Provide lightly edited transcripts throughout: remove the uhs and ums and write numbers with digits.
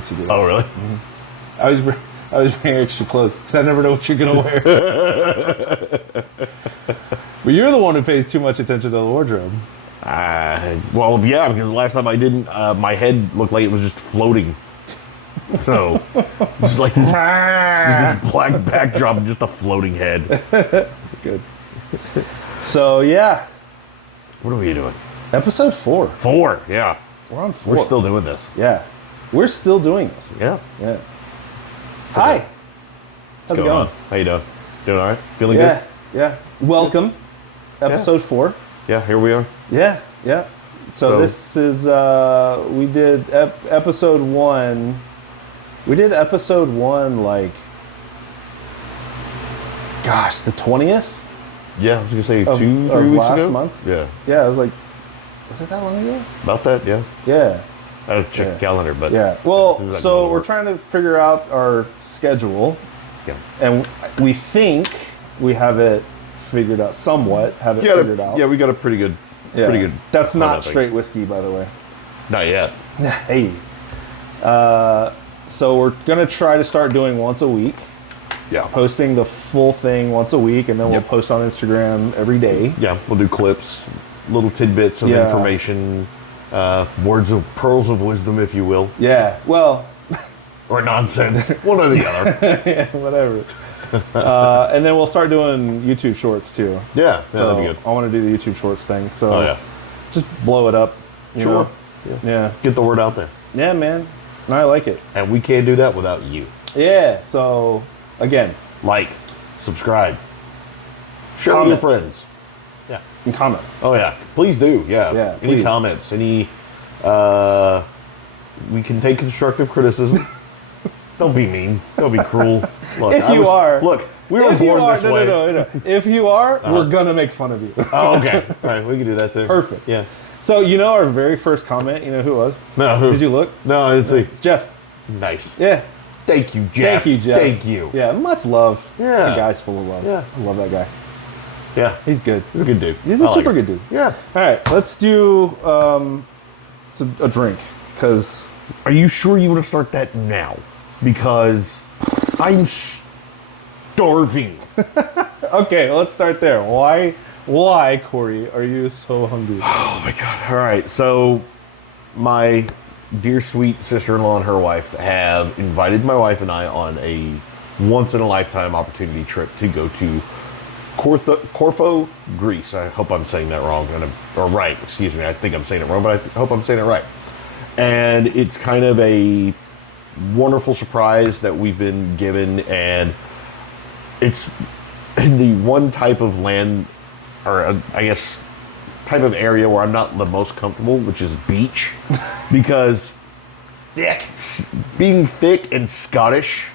episodes you do. Oh, really? Mm-hmm. I was wearing extra clothes because I never know what you're going to wear. But you're the one who pays too much attention to the wardrobe. Well, yeah, because the last time I didn't, my head looked like it was just floating. So, just like this black backdrop and just a floating head. That's good. So, yeah. What are we doing? Episode 4. 4, yeah. We're on 4. We're still doing this. Yeah. We're still doing this. Yeah. Yeah. Hi. How's it going? How you doing? Doing all right? Feeling good? Yeah. Welcome. Episode 4. Yeah, here we are. Yeah. So this is, we did episode 1. We did episode 1 like, gosh, the 20th? Yeah, I was going to say 2-3 weeks last ago. Month? Yeah. Yeah, I was like, was it that long ago? About that, yeah. Yeah. I have to check the calendar, but... Yeah. Well, so we're trying to figure out our schedule. Yeah. And we think we have it figured out somewhat. Figured out. Yeah, we got a pretty good... Yeah. Pretty good. That's not straight whiskey, by the way. Not yet. Hey. So we're going to try to start doing once a week. Yeah. Posting the full thing once a week, and then we'll post on Instagram every day. Yeah, we'll do clips, little tidbits of information, pearls of wisdom, if you will. Yeah, well... or nonsense. One or the other. Yeah, whatever. And then we'll start doing YouTube shorts, too. Yeah, so that'd be good. I want to do the YouTube shorts thing. So just blow it up. You know? Yeah. Get the word out there. Yeah, man. I like it. And we can't do that without you. Yeah, so, again. Like, subscribe. Share with your friends. Yeah. And comment. Oh, yeah. Please do, Yeah, any comments, any... we can take constructive criticism. Don't be mean. Don't be cruel. Look, Look, we were born this way. No. If you are, we're going to make fun of you. Oh, okay. All right, we can do that too. Perfect. Yeah. So, you know our very first comment, you know who it was? No, who? Did you look? No, I didn't see. It's Jeff. Nice. Yeah. Thank you, Jeff. Thank you. Yeah, much love. Yeah. The guy's full of love. Yeah. I love that guy. Yeah. He's good. He's a good dude. He's a super good dude. Yeah. All right, let's do a drink, because... Are you sure you want to start that now? Because I'm starving. Okay, let's start there. Why, Corey, are you so hungry? Oh my God. All right. So my dear sweet sister-in-law and her wife have invited my wife and I on a once-in-a-lifetime opportunity trip to go to Corfu, Greece. I hope I'm saying that wrong. Or right, excuse me. I think I'm saying it wrong, but I hope I'm saying it right. And it's kind of a wonderful surprise that we've been given, and it's in the one type of land, or I guess type of area where I'm not the most comfortable, which is beach, because being thick and Scottish,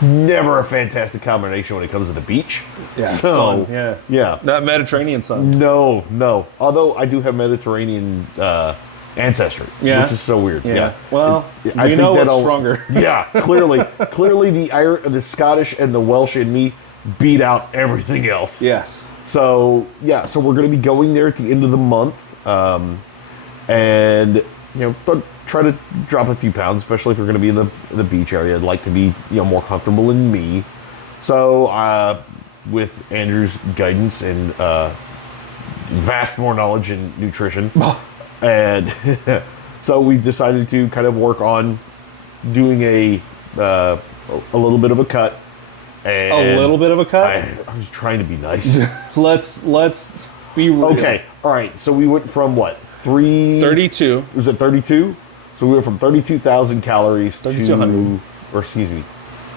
never a fantastic combination when it comes to the beach. Yeah, so sun, yeah, that Mediterranean sun. No. Although I do have Mediterranean ancestry, which is so weird. Yeah. Well, I think know what's stronger. Yeah, clearly the Scottish and the Welsh in me beat out everything else. Yes. So we're going to be going there at the end of the month, and but try to drop a few pounds, especially if we're going to be in the beach area. I'd like to be more comfortable in me. So with Andrew's guidance and vast more knowledge in nutrition, and so we've decided to kind of work on doing a little bit of a cut. And a little bit of a cut? I was trying to be nice. Let's be real. Okay, all right. So we went from what? 32. Was it 32? So we went from 32,000 calories 3,200. Or excuse me.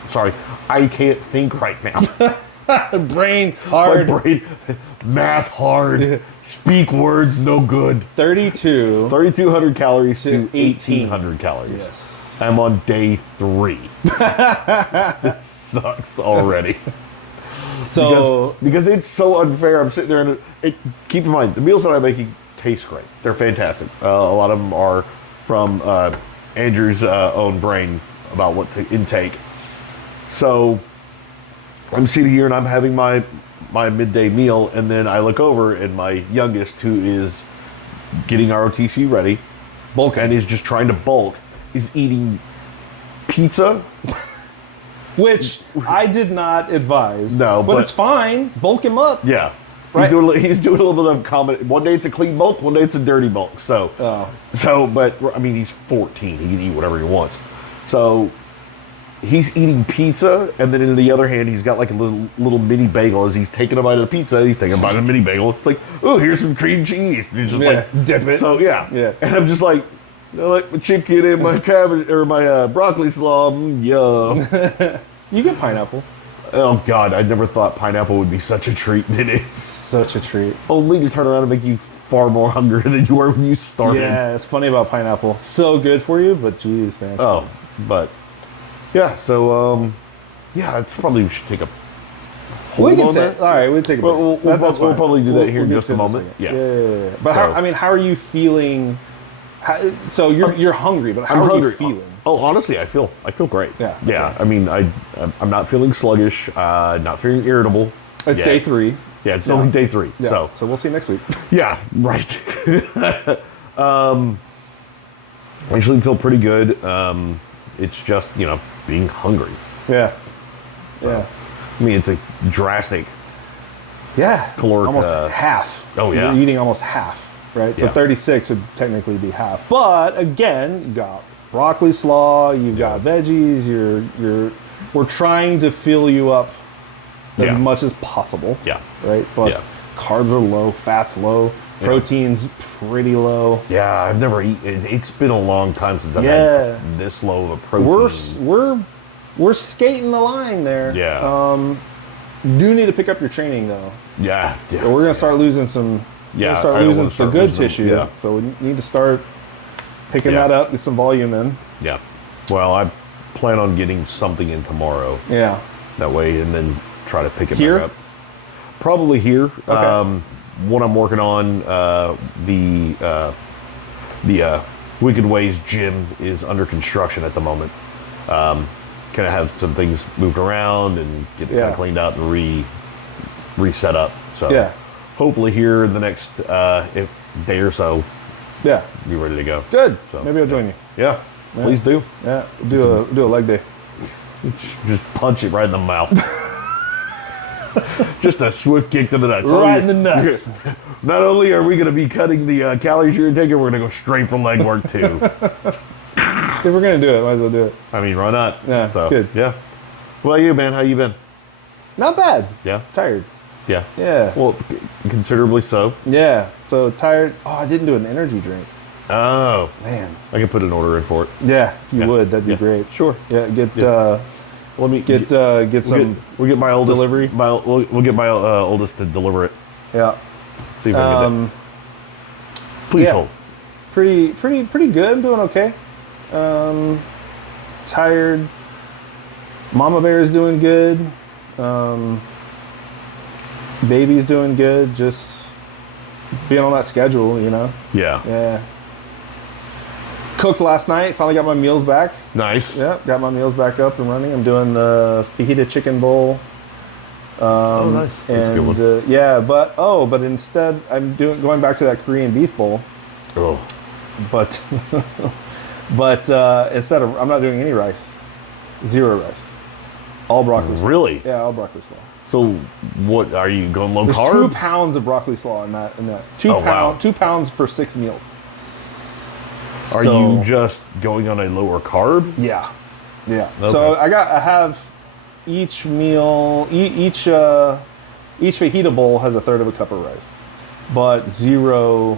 Sorry, I can't think right now. Brain hard. My brain, math hard. Speak words no good. 3,200 calories to 1,800 calories. Yes. I'm on day 3. This sucks already. So because it's so unfair. I'm sitting there and keep in mind the meals that I'm making taste great. They're fantastic. A lot of them are from Andrew's own brain about what to intake. So I'm sitting here and I'm having my midday meal, and then I look over and my youngest, who is getting ROTC ready, and is just trying to bulk, is eating pizza. Which I did not advise. No, but it's fine. Bulk him up. Yeah. Right. He's doing a little bit of comedy. One day it's a clean bulk, one day it's a dirty bulk. But I mean, he's 14. He can eat whatever he wants. So he's eating pizza, and then in the other hand, he's got like a little mini bagel. As he's taking a bite of the pizza, he's taking a bite of the mini bagel. It's like, oh, here's some cream cheese. And just like dip it. So yeah. And I'm just like, I like my chicken and my cabbage or my broccoli slaw. Yum. You get pineapple. Oh God, I never thought pineapple would be such a treat. It is such a treat. Only to turn around and make you far more hungry than you were when you started. Yeah, it's funny about pineapple. So good for you, but geez, man. Oh, but yeah. So yeah, it's probably we should take a. We can take. All right, we'll take a break. We'll probably do that here in just a moment. Yeah. But how are you feeling? So you're hungry, but how are you feeling? Oh, honestly, I feel great. Yeah. Yeah. Okay. I mean, I'm not feeling sluggish. Not feeling irritable. It's day 3. Yeah, it's only day 3. Yeah. So we'll see you next week. Yeah. Right. I actually feel pretty good. It's just being hungry. Yeah. So, yeah. I mean, it's a drastic. Yeah. Caloric. Almost half. Oh yeah. You're eating almost half. Right, so 36 would technically be half. But again, you got broccoli slaw, you've got veggies. We're trying to fill you up as much as possible. Yeah. Right, but carbs are low, fats low, protein's pretty low. Yeah, I've never eaten. It's been a long time since I've had this low of a protein. We're skating the line there. Yeah. Do need to pick up your training though. Yeah. We're gonna start losing some. Yeah, start losing the good tissue. Yeah. So we need to start picking that up, get some volume in. Yeah. Well, I plan on getting something in tomorrow. Yeah. That way, and then try to pick it here? back up. Probably here. Okay. What I'm working on, the Wicked Ways gym is under construction at the moment. Kind of have some things moved around and get it kind of cleaned out and reset up. So hopefully here in the next day or so, be ready to go. Good. So maybe I'll join you. Yeah, please do. Yeah, do a leg day. Just punch it right in the mouth. Just a swift kick to the nuts. Right in the nuts. Not only are we going to be cutting the calories you're taking, we're going to go straight for leg work too. If we're going to do it, might as well do it. I mean, why not? Yeah, so, it's good. Yeah. What about you, man? How you been? Not bad. Yeah. Tired. Yeah. Yeah. Well, considerably so. Yeah. So tired. Oh, I didn't do an energy drink. Oh. Man. I can put an order in for it. Yeah, if you would, that'd be great. Sure. Yeah, let me get some. We'll get my oldest delivery. We'll get my oldest to deliver it. Yeah. See if I can get that. Please hold. Pretty good. I'm doing okay. Tired. Mama Bear is doing good. Baby's doing good. Just being on that schedule, Yeah. Yeah. Cooked last night. Finally got my meals back. Nice. Yeah, got my meals back up and running. I'm doing the fajita chicken bowl. Nice. That's a good one. But instead I'm going back to that Korean beef bowl. Oh. But instead of, I'm not doing any rice. 0 rice. All broccoli slaw. Really? Yeah, all broccoli slaw. So what are you going low There's carb? 2 pounds of broccoli slaw in that. 2 pounds for 6 meals. Are you just going on a lower carb? Yeah. Yeah. Okay. So I have each meal, each fajita bowl has 1/3 of a cup of rice, but zero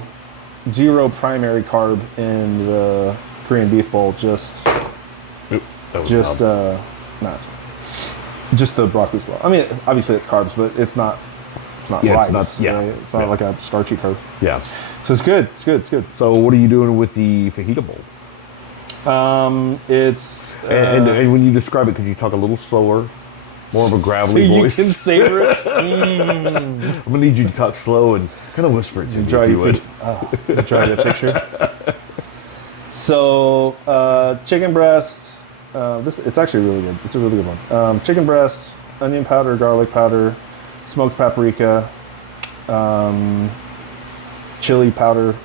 primary carb in the Korean beef bowl. Just the broccoli slaw. I mean, obviously it's carbs, but it's not rice. It's not like a starchy carb. Yeah. So it's good. It's good. So what are you doing with the fajita bowl? It's and when you describe it, could you talk a little slower, more of a gravelly voice? You can savor it. I'm gonna need you to talk slow and kind of whisper it to me, if you would. Try to picture. So chicken breast. It's actually really good. It's a really good one. Chicken breast, onion powder, garlic powder, smoked paprika, chili powder,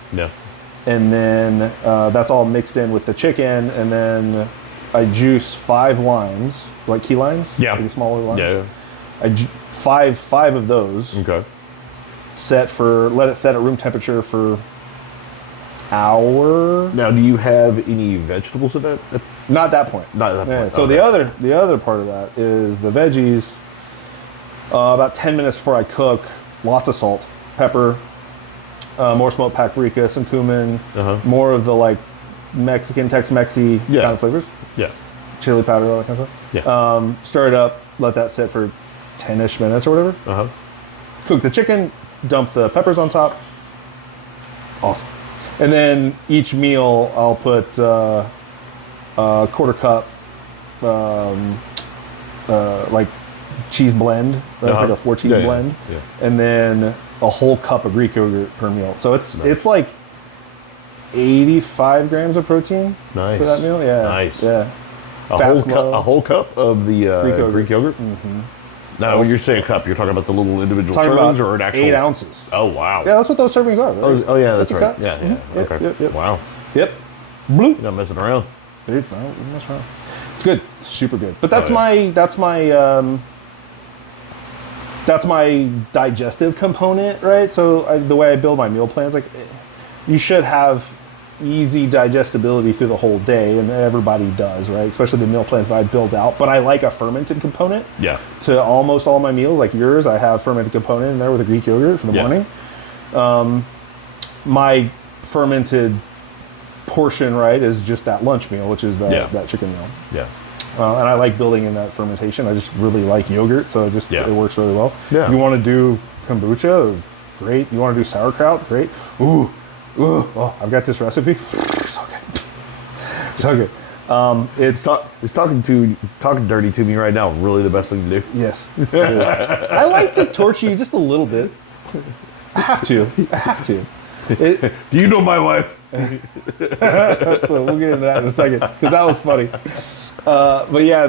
and then that's all mixed in with the chicken, and then I juice 5 limes, like key limes, Yeah. like the smaller limes. Yeah. Five of those. Okay. Let it set at room temperature for hour. Now, do you have any vegetables at that? Not at that point. Not at that point. So Okay. the other part of that is the veggies. About 10 minutes before I cook, lots of salt, pepper, more smoked paprika, some cumin, more of the like Mexican Tex-Mexy kind of flavors. Yeah. Chili powder, all that kind of stuff. Yeah. Stir it up, let that sit for 10-ish minutes or whatever. Cook the chicken, dump the peppers on top. Awesome. And then each meal, I'll put a quarter cup, like cheese blend. That's like a 4 cheese blend. Yeah. And then a whole cup of Greek yogurt per meal. So it's like 85 grams of protein Nice. for that meal. Yeah. Nice. Yeah. A whole cup of the Greek yogurt? Mm-hmm. Now, when you say a cup, you're talking about the little individual Talking servings about or an actual... 8 ounces. Oh, wow. Yeah, that's what those servings are. Right? Oh, yeah, that's a right. cup. Yeah, Mhm. yeah. Okay. Yep. Wow. Yep. Bloop. You're not messing around. Dude, no, don't mess around. It's good. Super good. But that's yeah. that's my digestive component, right? So the way I build my meal plans, like you should have easy digestibility through the whole day, and everybody does, right? Especially the meal plans that I build out. But I like a fermented component to almost all my meals. Like yours, I have fermented component in there with a Greek yogurt for the morning. My fermented portion, right, is just that lunch meal, which is that chicken meal. Yeah. And I like building in that fermentation. I just really like yogurt, so it works really well. Yeah. You want to do kombucha? Great. You want to do sauerkraut? Great. Ooh, oh, I've got this recipe. So good. So good. It's talking dirty to me right now. Really, the best thing to do. Yes. It is. I like to torture you just a little bit. I have to. Do you know my wife? So we'll get into that in a second, because that was funny. But yeah,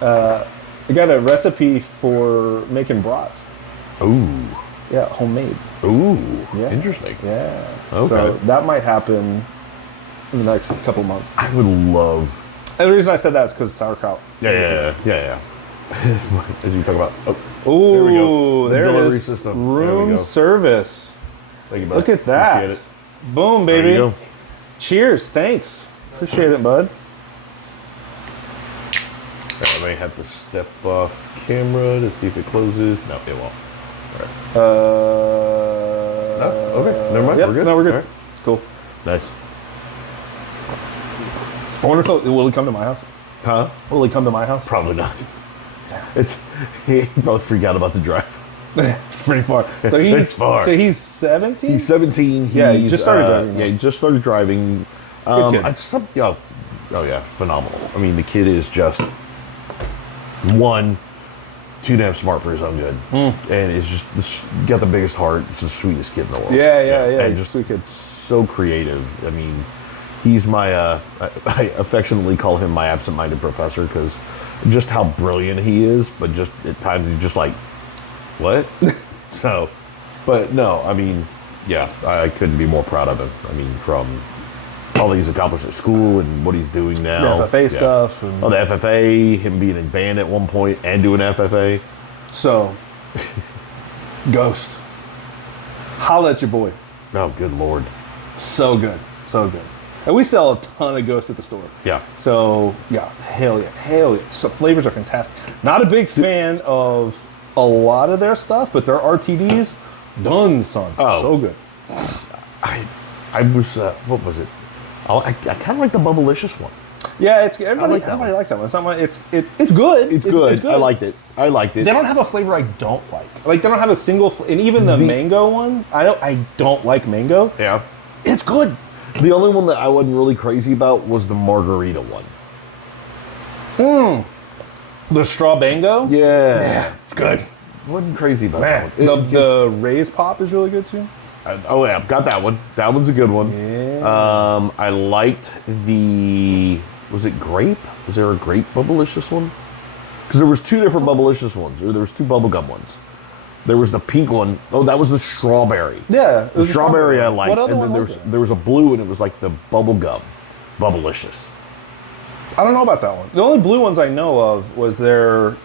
I got a recipe for making brats. Ooh. Yeah, homemade. Ooh. Yeah. Interesting. Yeah. Okay. So that might happen in the next couple months. I would love. And the reason I said that is because sauerkraut. Yeah. As you talk about. Ooh, there we go. There delivery it is. system. Room service. Thank you, bud. Look at that. Appreciate it. Boom, baby. There you go. Cheers. Thanks. Appreciate it, bud. I may have to step off camera to see if it closes. No, it won't. All right. No? Okay. Never mind. Yep. We're good. No, we're good. All right. Cool. Nice. I wonder if will he come to my house? Huh? Will he come to my house? Probably not. He probably freaked out about the drive. It's pretty far. So he's It's far. So he's 17. He's 17. Yeah, he He's, just started driving. Yeah, he just started driving. Good kid. Oh yeah, phenomenal. I mean, the kid is just too damn smart for his own good, and is just got the biggest heart. It's the sweetest kid in the world. Yeah. And just sweet kid. so creative. I mean, he's my. I affectionately call him my absent-minded professor because just how brilliant he is, but just at times he's just like, what? So, but no, I mean, yeah, I couldn't be more proud of him. I mean, from all that he's accomplished at school and what he's doing now. The FFA stuff. And the FFA, him being in band at one point and doing FFA. So, Ghost. Holla at your boy. Oh, good Lord. So good. And we sell a ton of Ghosts at the store. Yeah. So, yeah, hell yeah. So flavors are fantastic. Not a big fan of a lot of their stuff, but their RTDs, done, son. Oh. So good. I was, what was it? I kind of like the Bubblicious one. Yeah, it's everybody likes that one. It's not my, it's good. It's good. It's good. I liked it. They don't have a flavor I don't like. Like they don't have a single, and even the mango one, I don't like mango. Yeah. It's good. The only one that I wasn't really crazy about was the margarita one. The straw bango. Yeah. It's good. Wasn't crazy about Man, that one. the Ray's Pop is really good too. Oh yeah, got that one. That one's a good one. Yeah. I liked the. Was it grape? Was there a grape Bubblicious one? Because there was two different Bubblicious ones, or there was two bubblegum ones. There was the pink one. Oh, that was the strawberry. Yeah, it The was a strawberry I one. liked. What other And one then was there was a blue, and it was like the bubble gum. Bubblicious. I don't know about that one. The only blue ones I know of was the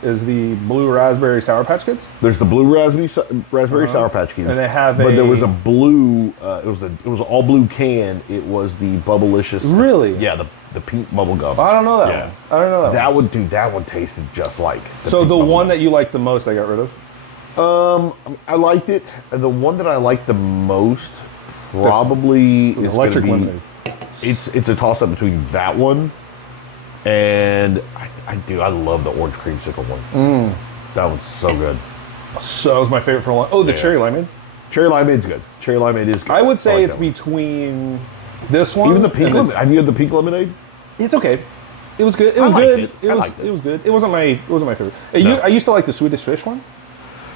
blue raspberry Sour Patch Kids. There's the blue raspberry Sour Patch Kids. And they have But there was a blue, it was an all blue can. It was the Bubblicious. Really? Yeah, the pink bubble gum. I don't know that Yeah. one. I don't know that one. That one tasted just like. So the one that you liked the most, they got rid of? I liked it. The one that I liked the most probably is Electric gonna be, Lemonade. It's a toss up between that one and I love the orange creamsicle one. That one's so good. So that was my favorite for a long. Oh, the Yeah. cherry limeade. Cherry limeade's good. Cherry limeade is good. I would say like it's that one. between this one. Even the pink and lemonade. Have you had the pink lemonade? It's okay. It was good. It was liked good. it. I liked it. It was good. It wasn't my favorite. No. I used to like the Swedish Fish one.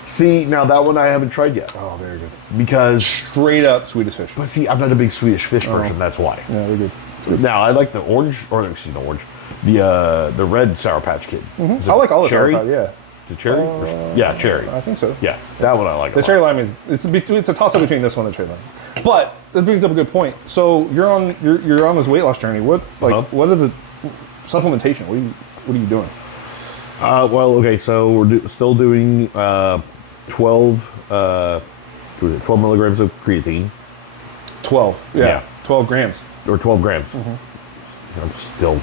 See, now that one I haven't tried yet. Oh, very good. Because, Straight up Swedish Fish. but see, I'm not a big Swedish fish person, that's why. Yeah, they're good. Now, I like the orange, or excuse me, the orange, the red Sour Patch Kid. Is it I like all the cherry. Sour Patch, yeah. The cherry? Yeah, cherry. I think so. Yeah, that one I like a The lot. cherry limeade. It's a toss up between this one and the cherry limeade. But that brings up a good point. So you're on this weight loss journey. What what are the supplementation? What are you doing? Well, okay, so we're still doing 12 milligrams of creatine, 12. Yeah. Yeah. 12 grams. or 12 grams. I'm still.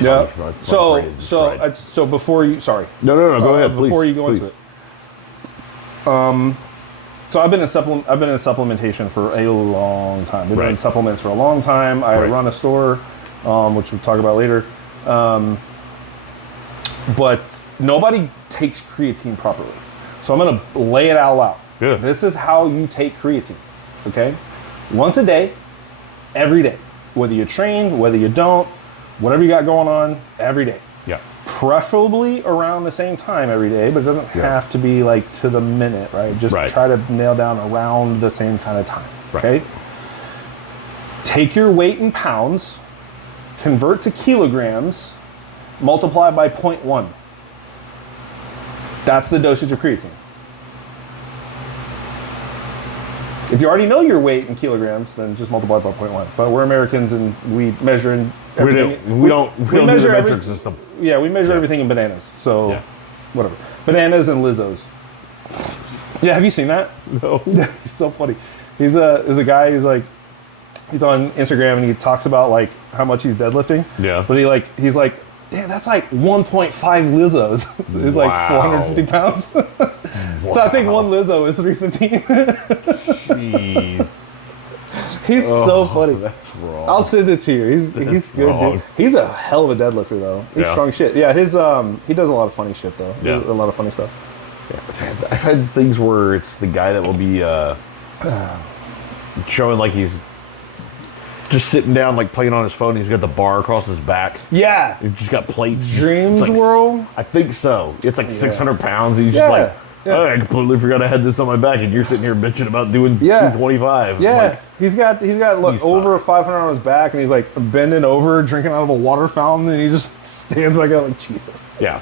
Yeah. my brain is fried. So before you, sorry. No, go ahead, please. Before you go please. into it. So I've been in supplementation for a long time. Been doing Right. supplements for a long time. I Right. run a store, which we'll talk about later. But nobody takes creatine properly. So I'm gonna lay it all out. Good. This is how you take creatine. Okay? Once a day, every day. Whether you train, whether you don't, whatever you got going on, every day. Yeah. Preferably around the same time every day, but it doesn't Yeah. have to be like to the minute, right? Just Right. try to nail down around the same kind of time. Right. Okay? Take your weight in pounds, convert to kilograms, multiply by 0.1. That's the dosage of creatine. If you already know your weight in kilograms, then just multiply by 0.1. But we're Americans and we measure in everything. We don't do the measure metric every- system. Yeah, we measure everything in bananas. So, Yeah. whatever. Bananas and Lizzos. Yeah, have you seen that? No. He's so funny. There's a guy who's like, he's on Instagram and he talks about like how much he's deadlifting. Yeah. But he's like, damn, that's like 1.5 Lizzos. It's like Wow. 450 pounds. So I think one Lizzo is 315. Jeez. He's so funny. That's wrong. I'll send it to you. He's good, wrong. dude. He's a hell of a deadlifter, though. He's Yeah. strong shit. Yeah, his he does a lot of funny shit, though. He Yeah. does a lot of funny stuff. I've had things where it's the guy that will be showing like he's just sitting down, like playing on his phone. He's got the bar across his back. Yeah. He's just got plates. Dreams It's like- World. I think so. It's like 600 pounds. He's just Yeah, like, yeah. oh, I completely forgot I had this on my back, and you're sitting here bitching about doing Yeah. 225. Yeah, Like, he's got look, You over 500 on his back, and he's like bending over, drinking out of a water fountain, and he just stands back out like Jesus. yeah.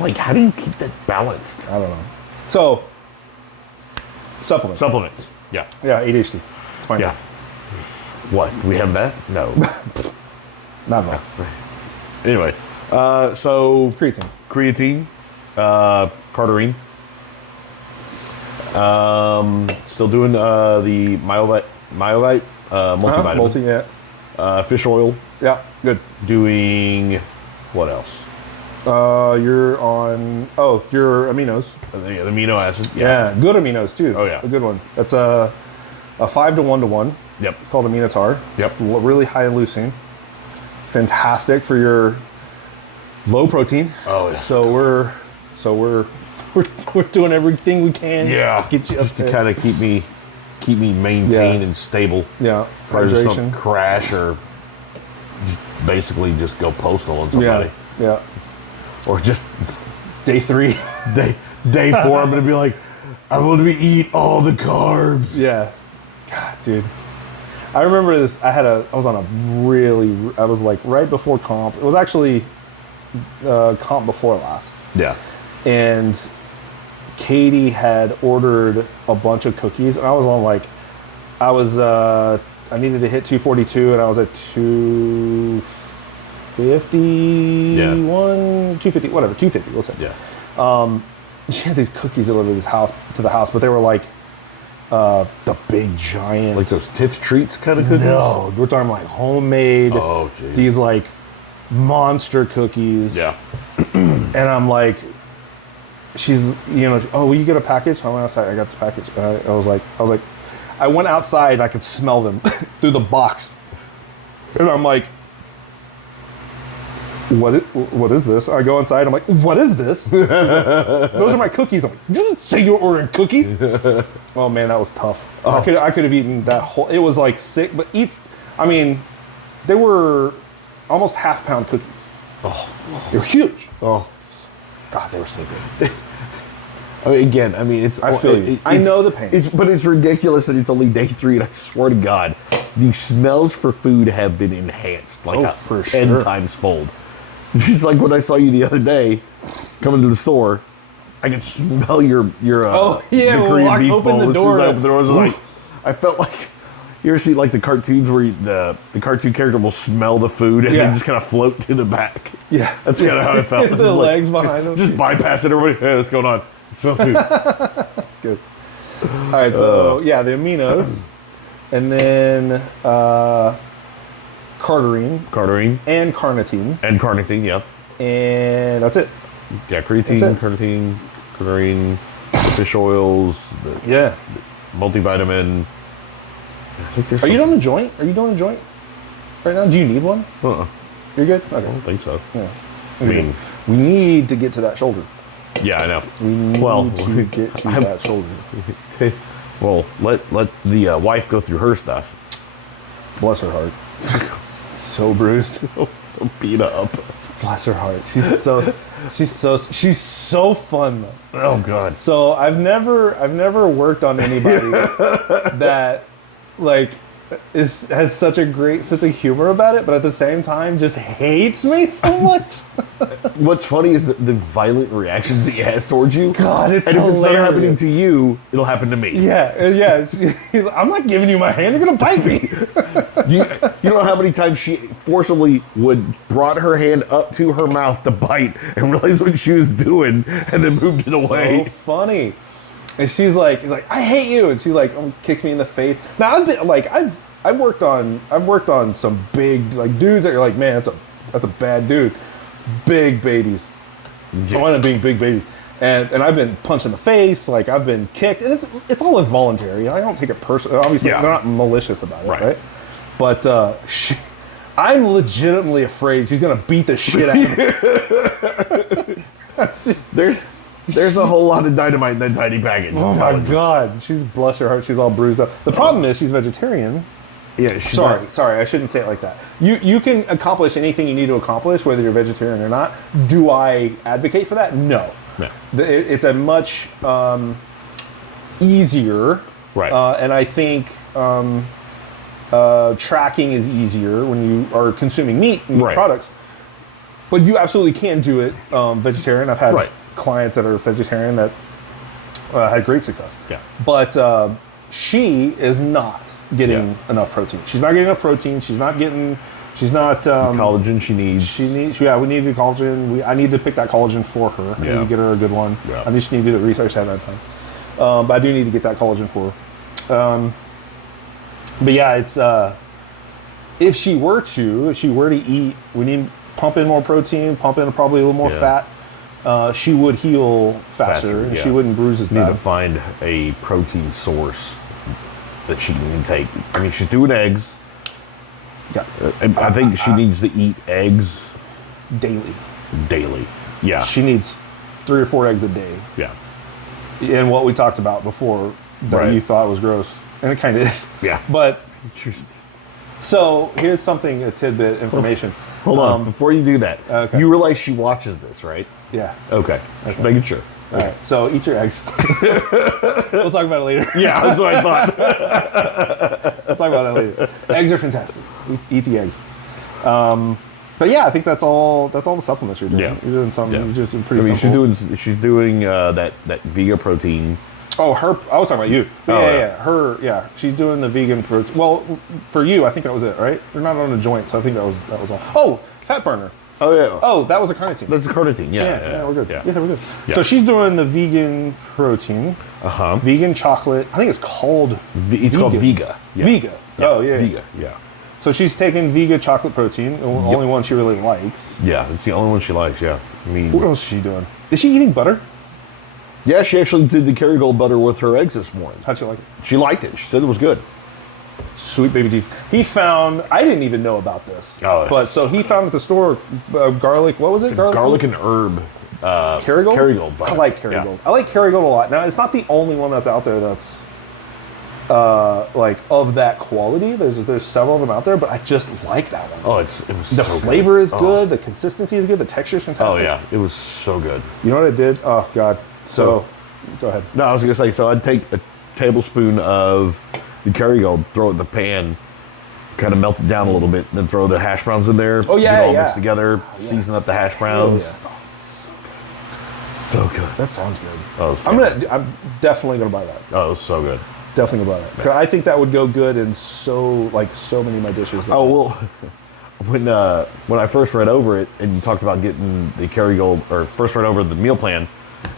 Like, how do you keep that balanced? I don't know. So, supplements. Supplements. Yeah. Yeah, ADHD. It's fine. Yeah. What? Do we have that? No. Not at all. Anyway, so Creatine. Cardarine. Still doing the Myovite multivitamin. Multi, yeah. Fish oil. Yeah, good. Doing what else? You're on, your aminos. The amino acids. Yeah, good aminos too. Oh, yeah. A good one. That's a 5 to 1 to 1 Yep. called Aminotar. Yep. Really high in leucine. Fantastic for your low protein. Oh, yeah. So we're doing everything we can. Yeah. Get you up Just to there. kind of keep me maintained Yeah. and stable. Yeah. Or just don't Hydration. crash or just basically just go postal on somebody. Yeah. Or just Day 3. day 4, I'm gonna be like, I want to eat all the carbs. Yeah. God, dude. I remember this. I was like right before comp. It was actually comp before last. Yeah. And Katie had ordered a bunch of cookies, and I was on like, I needed to hit 242, and I was at 251, 250, whatever, 250, we'll say. Yeah. She had these cookies delivered to the house, but they were like the big giant, Like those Tiff Treats kind of cookies? no, we're talking like homemade, Oh, geez. these like monster cookies. Yeah. And I'm like, she's, oh, will you get a package? I went outside, I got the package. I was like, I went outside and I could smell them through the box. And I'm like, what is this? I go inside, I'm like, what is this? Those are my cookies. I'm like, you didn't say you were ordering cookies? Oh man, that was tough. Oh. I could have eaten that whole, it was like sick, but they were almost half-pound cookies. Oh. They were huge. Oh. God, they were so good. It's. I feel you. I know the pain. But it's ridiculous that it's only day 3, and I swear to God, the smells for food have been enhanced like for 10 sure. times fold. Just like when I saw you the other day, coming to the store, I could smell your the Korean beef bowl. The door. As soon as I opened the door, I was like, I felt like. You ever see like the cartoons where the cartoon character will smell the food and then just kind of float to the back? Yeah. That's kind of how I felt. The legs behind them. Just bypass it, everybody. Hey, what's going on? Smell food. That's good. All right, so the aminos, and then cardarine and carnitine, yeah. And that's it. Yeah, creatine, carnitine, fish oils, Yeah. multivitamin. I think there's Are you doing a joint? Are you doing a joint right now? Do you need one? Uh-uh. You're good? Okay. I don't think so. Yeah. I mean, we need to get to that shoulder. yeah, I know. We need to get to that shoulder. Well, let the wife go through her stuff. Bless her heart. So bruised. So beat up. Bless her heart. She's so fun though. Oh God. So I've never worked on anybody that like has such a great sense of humor about it, but at the same time just hates me so much. What's funny is the violent reactions that he has towards you. God, it's and if hilarious. it's not happening to you, it'll happen to me. Yeah. He's like, I'm not giving you my hand. You're gonna bite me. You know how many times she forcibly brought her hand up to her mouth to bite and realized what she was doing and then moved it away. So funny. And he's like, I hate you, and she like kicks me in the face. Now I've worked on some big like dudes that you're like, man, that's a bad dude. Big babies. Yeah. I wind up being big babies. And I've been punched in the face, like I've been kicked, and it's all involuntary. I don't take it personally. Obviously, they're not malicious about it, right? But I'm legitimately afraid she's gonna beat the shit out of me. There's a whole lot of dynamite in that tiny package. Oh my God, bless her heart, she's all bruised up. The problem is she's vegetarian. Yeah. Sorry, I shouldn't say it like that. You can accomplish anything you need to accomplish, whether you're vegetarian or not. Do I advocate for that? No. It's a much easier, right? And I think tracking is easier when you are consuming meat and meat products. But you absolutely can do it vegetarian. I've had clients that are vegetarian that had great success. Yeah. But she is not getting enough protein. She's not getting enough protein. She's not the collagen she needs. We need the collagen. I need to pick that collagen for her. I need to get her a good one. Yeah. I just need to do the research ahead of time. But I do need to get that collagen for her. But yeah, it's if she were to eat, we need pump in more protein, pump in probably a little more fat. She would heal faster and she wouldn't bruise as bad. Need to find a protein source that she can take. I mean, she's doing eggs. Yeah. I think she needs to eat eggs daily. Yeah. She needs 3 or 4 eggs a day. Yeah. And what we talked about before that you thought was gross. And it kind of is. Yeah. But so here's a tidbit information. Hold on. Before you do that, you realize she watches this, right? Yeah. Okay. Just making sure. All right. So eat your eggs. We'll talk about it later. Yeah, that's what I thought. We'll talk about that later. Eggs are fantastic. Eat the eggs. But yeah, I think that's all the supplements you're doing. Yeah. You're doing something. Yeah. You're just pretty simple. She's doing that Vega protein. Oh, her. I was talking about you. Oh, Yeah, yeah. yeah. Her. Yeah, she's doing the vegan protein. Well, for you, I think that was it, right? You're not on a joint, so I think that was all. Oh, fat burner. Oh yeah. Oh, that was a carnitine. That's the carnitine. Yeah, Yeah, we're good. Yeah. Yeah, we're good. Yeah. So she's doing the vegan protein, vegan chocolate. I think it's called. It's called Vega. Yeah. Vega. Yeah. Oh yeah. Vega. Yeah. So she's taking Vega chocolate protein, the only one she really likes. Yeah, it's the only one she likes. Yeah. I mean, What else is she doing? Is she eating butter? yeah, she actually did the Kerrygold butter with her eggs this morning. How'd she like it? She liked it. She said it was good. Sweet baby Jesus. He found, I didn't even know about this. Oh, it's but so he found at the store garlic, what was it? Garlic and herb. Kerrygold? Kerrygold butter. I like Kerrygold. Yeah. I like Kerrygold a lot. Now, it's not the only one that's out there that's like of that quality. There's several of them out there, but I just like that one. Oh, it was The so flavor is Oh. good. The consistency is good. The texture is fantastic. Oh yeah, it was so good. You know what I did? Oh, God. So go ahead. No, I was gonna say. So I'd take a tablespoon of the Kerrygold, throw it in the pan, kind of melt it down a little bit, then throw the hash browns in there. Oh, yeah, get it all yeah. mixed together. Season up the hash browns. Oh, yeah. So good. That sounds good. Oh, it was I'm fantastic. definitely gonna buy that. Oh, it was so good. Definitely gonna buy that. 'Cause I think that would go good in so many of my dishes. Oh well, when I first read over it and you talked about getting the Kerrygold, or first read over the meal plan,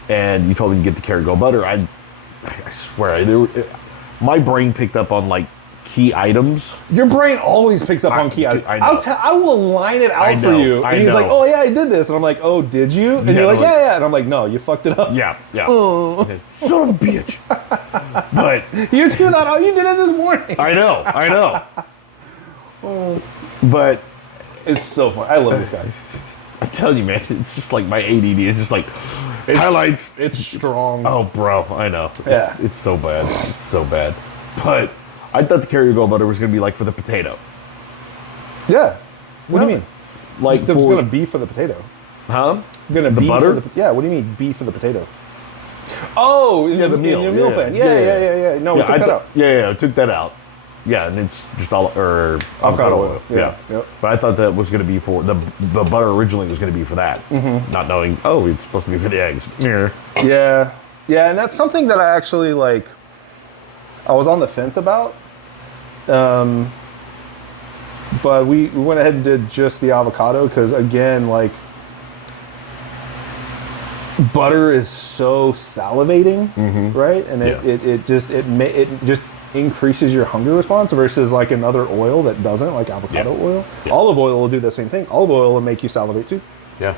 and you told me to get the Kerrygold butter, I swear my brain picked up on like key items. Your brain always picks up on key items. I know. I will line it out for you. And he's like, oh yeah, I did this. And I'm like, oh, did you? And Yeah, you're like, like- yeah. And I'm like, no, you fucked it up. Yeah. Oh. Son of a bitch. But You're doing that. Oh, you did it this morning. I know. But It's so fun. I love this guy. I'm telling you, man, it's just like my ADD. It's just like highlights. It's strong. Oh, bro, I know. Yeah. It's so bad. It's so bad. But I thought the Kerrygold butter was gonna be like for the potato. Yeah. What do you mean? Like It's for gonna be for the potato. huh? Gonna The be butter? For the, yeah. What do you mean be for the potato? Oh, Yeah, the meal. In your meal plan. Yeah. No, we took that out. Yeah, I took that out. Yeah, and it's just avocado oil. Yeah. Yep. But I thought that was going to be for the butter originally was going to be for that, not knowing it's supposed to be for the eggs. Yeah. Yeah, and that's something that I actually like. I was on the fence about, but we went ahead and did just the avocado because again, like butter is so salivating, right? And it just increases your hunger response versus like another oil that doesn't, like avocado oil. Yeah. Olive oil will do the same thing. Olive oil will make you salivate too. Yeah.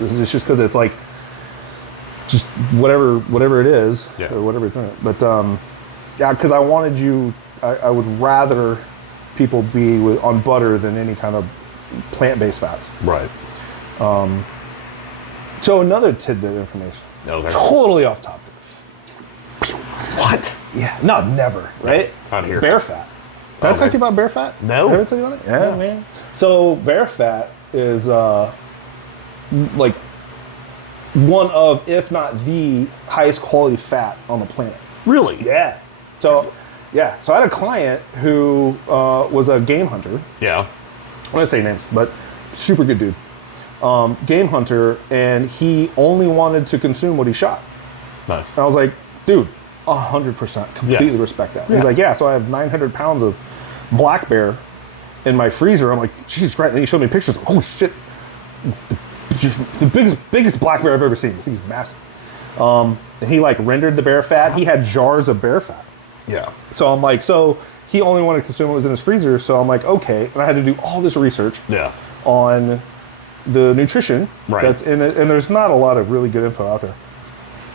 It's just because it's like just whatever it is Yeah. or whatever it's in it. But yeah, because I wanted you, I would rather people be on butter than any kind of plant-based fats. Right. So another tidbit of information, Okay. totally off topic. What? Yeah, no, never, right? Not here. Bear fat. Did I talk to you about bear fat? No. Did I ever tell you about it? Yeah, man. So bear fat is like one of, if not the highest quality fat on the planet. Really? Yeah. So I had a client who was a game hunter. Yeah. I want to say names, but super good dude. Game hunter, and he only wanted to consume what he shot. Nice. And I was like, dude, 100% completely Yeah. respect that. Yeah. He's like, yeah, so I have 900 pounds of black bear in my freezer. I'm like, Jesus Christ. And he showed me pictures. Holy shit. The biggest black bear I've ever seen. This thing's massive. And he like rendered the bear fat. He had jars of bear fat. Yeah. So I'm like, so he only wanted to consume what was in his freezer. So I'm like, okay. And I had to do all this research Yeah. on the nutrition Right. that's in it. And there's not a lot of really good info out there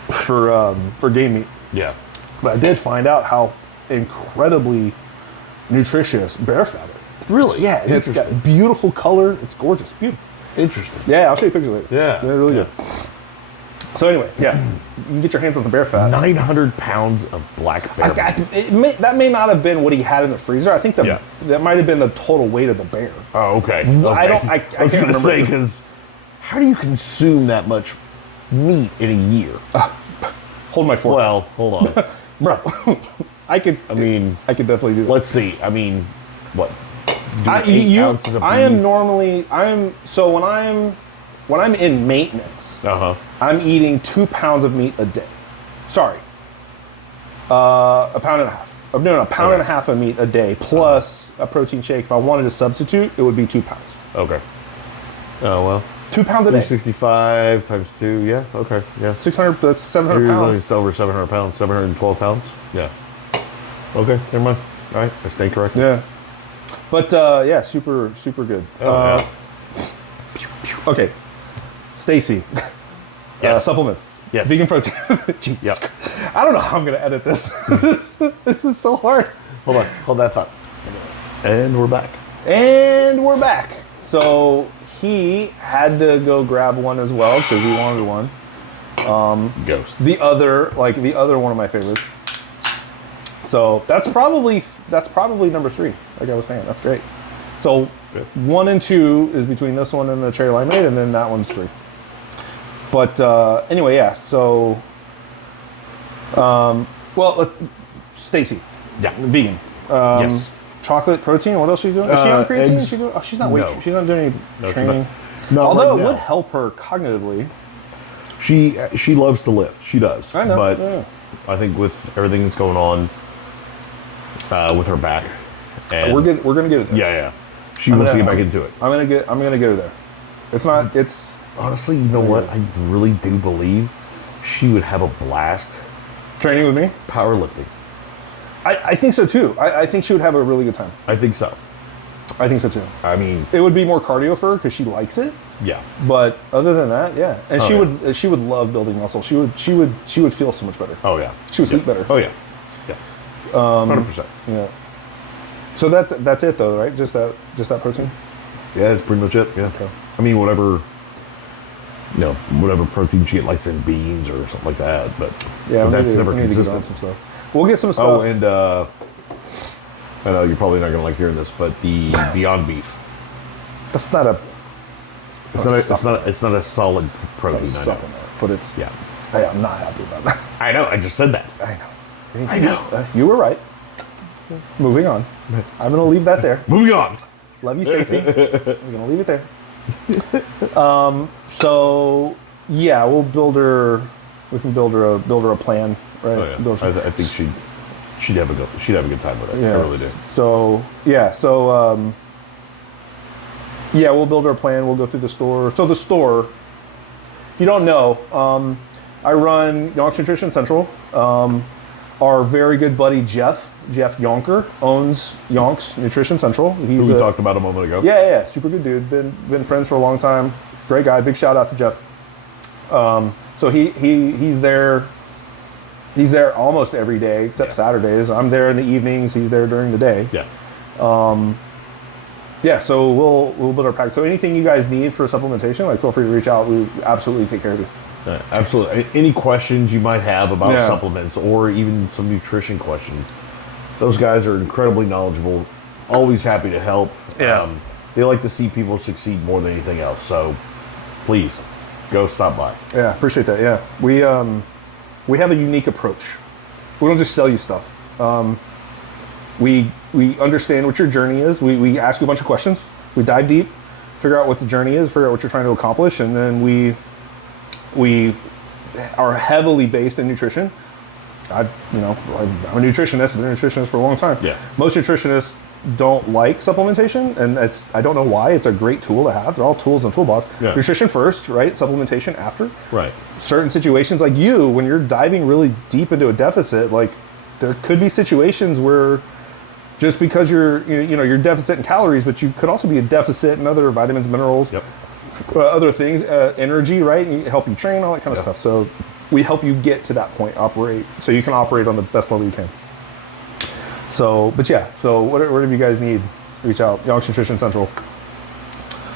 for game meat. Yeah. But I did find out how incredibly nutritious bear fat is. Really? Yeah, and it's got beautiful color. It's gorgeous. Beautiful. Interesting. Yeah, I'll show you pictures later. Yeah. They're really good. So anyway, yeah, you can get your hands on some bear fat. 900 pounds of black bear. That may not have been what he had in the freezer. I think that might have been the total weight of the bear. Oh, okay. I was can't going to remember. say, because how do you consume that much meat in a year? Hold my fork. Well, hold on. Bro, I could I mean, definitely do that. let's see. I mean, what? ounces of I am beef. normally when I'm in maintenance, I'm eating 2 pounds of meat a day. Sorry, a pound and a half. No, a pound and a half of meat a day plus a protein shake. If I wanted to substitute, it would be 2 pounds. Okay. Oh well. 2 pounds a day. 365 times 2. Yeah. Okay. Yeah. 600. That's 700 pounds. It's over 700 pounds. 712 pounds. Yeah. Okay. Never mind. All right. I stand corrected. Yeah. But yeah, super good. Oh, Okay, Stacy. Yes. Supplements. Yes. Vegan protein. Jesus Yep. Christ. I don't know how I'm gonna edit this. This is so hard. Hold on. Hold that thought. And we're back. And we're back. So he had to go grab one as well because he wanted one. Ghost. The other one of my favorites. So that's probably number 3. Like I was saying, that's great. So Good. 1 and 2 is between this one and the cherry limeade, and then that one's 3. But anyway, yeah. So, Stacy, Yeah. vegan. Yes. Chocolate protein. What else she's doing? Is she on creatine? Eggs. She's not weight. No. She's not doing any she's training. not Although right it would now. help her cognitively. She loves to lift. She does. I know. But yeah. I think with everything that's going on with her back, and We're gonna get it there. Yeah. She wants to get back into it. I'm gonna get her there. It's not. It's Honestly, you know what? I really do believe she would have a blast training with me. powerlifting. I think so too. I think she would have a really good time. I think so. I think so too. I mean, It would be more cardio for her because she likes it. yeah. But other than that, yeah. And Oh, she would love building muscle. She would feel so much better. Oh yeah. She would sleep better. Oh yeah. Yeah. 100%. Yeah. So that's it though, right? Just that protein. Yeah, that's pretty much it. Yeah. Okay. I mean, whatever protein she likes in beans or something like that. But Yeah, that's never we need to get on consistent. some stuff. We'll get some stuff. Oh, and I know you're probably not going to like hearing this, but the Beyond Beef. that's not a. It's not a solid protein. I know. supplement, but it's. Yeah. I'm not happy about that. I know. I just said that. I know. I know. You were right. Moving on. I'm gonna leave that there. Moving on. Love you, Stacy. We're gonna leave it there. So yeah, we'll build her. We can build her a plan, right? Oh, yeah. Build her- I think she'd have a good time with it. yeah. I really do. So yeah, yeah, we'll build her a plan. We'll go through the store. So the store, if you don't know, I run Yonk's Nutrition Central. Our very good buddy Jeff Yonker owns Yonk's Nutrition Central. He's We talked about a moment ago. yeah, super good dude. Been friends for a long time. Great guy. Big shout out to Jeff. So he's there. He's there almost every day except Saturdays. I'm there in the evenings. He's there during the day. Yeah. Yeah, so we'll build our pack. So anything you guys need for supplementation, like feel free to reach out. We absolutely take care of you. Absolutely. Any questions you might have about Yeah. supplements or even some nutrition questions, those guys are incredibly knowledgeable. Always happy to help. Yeah. They like to see people succeed more than anything else. So please go stop by. Yeah, appreciate that. Yeah, we have a unique approach. We don't just sell you stuff. We understand what your journey is. We ask you a bunch of questions. We dive deep, figure out what the journey is, figure out what you're trying to accomplish, and then we are heavily based in nutrition. I'm a nutritionist. I've been a nutritionist for a long time. Yeah. Most nutritionists don't like supplementation, and I don't know why. It's a great tool to have. They're all tools in the toolbox. Yeah. Nutrition first, right? Supplementation after. Right. Certain situations, like you, when you're diving really deep into a deficit, like there could be situations where just because you're deficit in calories, but you could also be a deficit in other vitamins, minerals, Yep. other things, energy, right? And help you train, all that kind of Yeah. stuff. So we help you get to that point, operate, so you can operate on the best level you can. So, but yeah, so whatever you guys need, reach out. Yonk's Nutrition Central.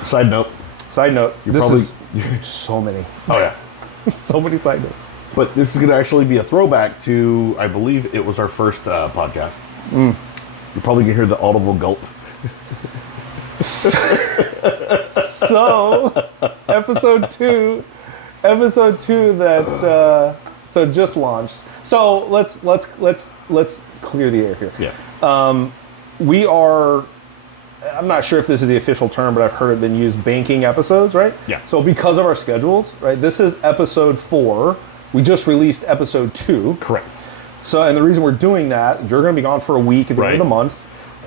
Side note. Side note, You're probably so many, Oh yeah. so many side notes. But this is going to actually be a throwback to, I believe it was our first podcast. You're probably going to hear the audible gulp. So, episode two that so just launched. So let's clear the air here. Yeah. We are I'm not sure if this is the official term, but I've heard it been used, banking episodes, right? Yeah. So because of our schedules, right, this is episode 4. We just released episode 2. Correct. So, and the reason we're doing that, you're going to be gone for a week at the end of the month.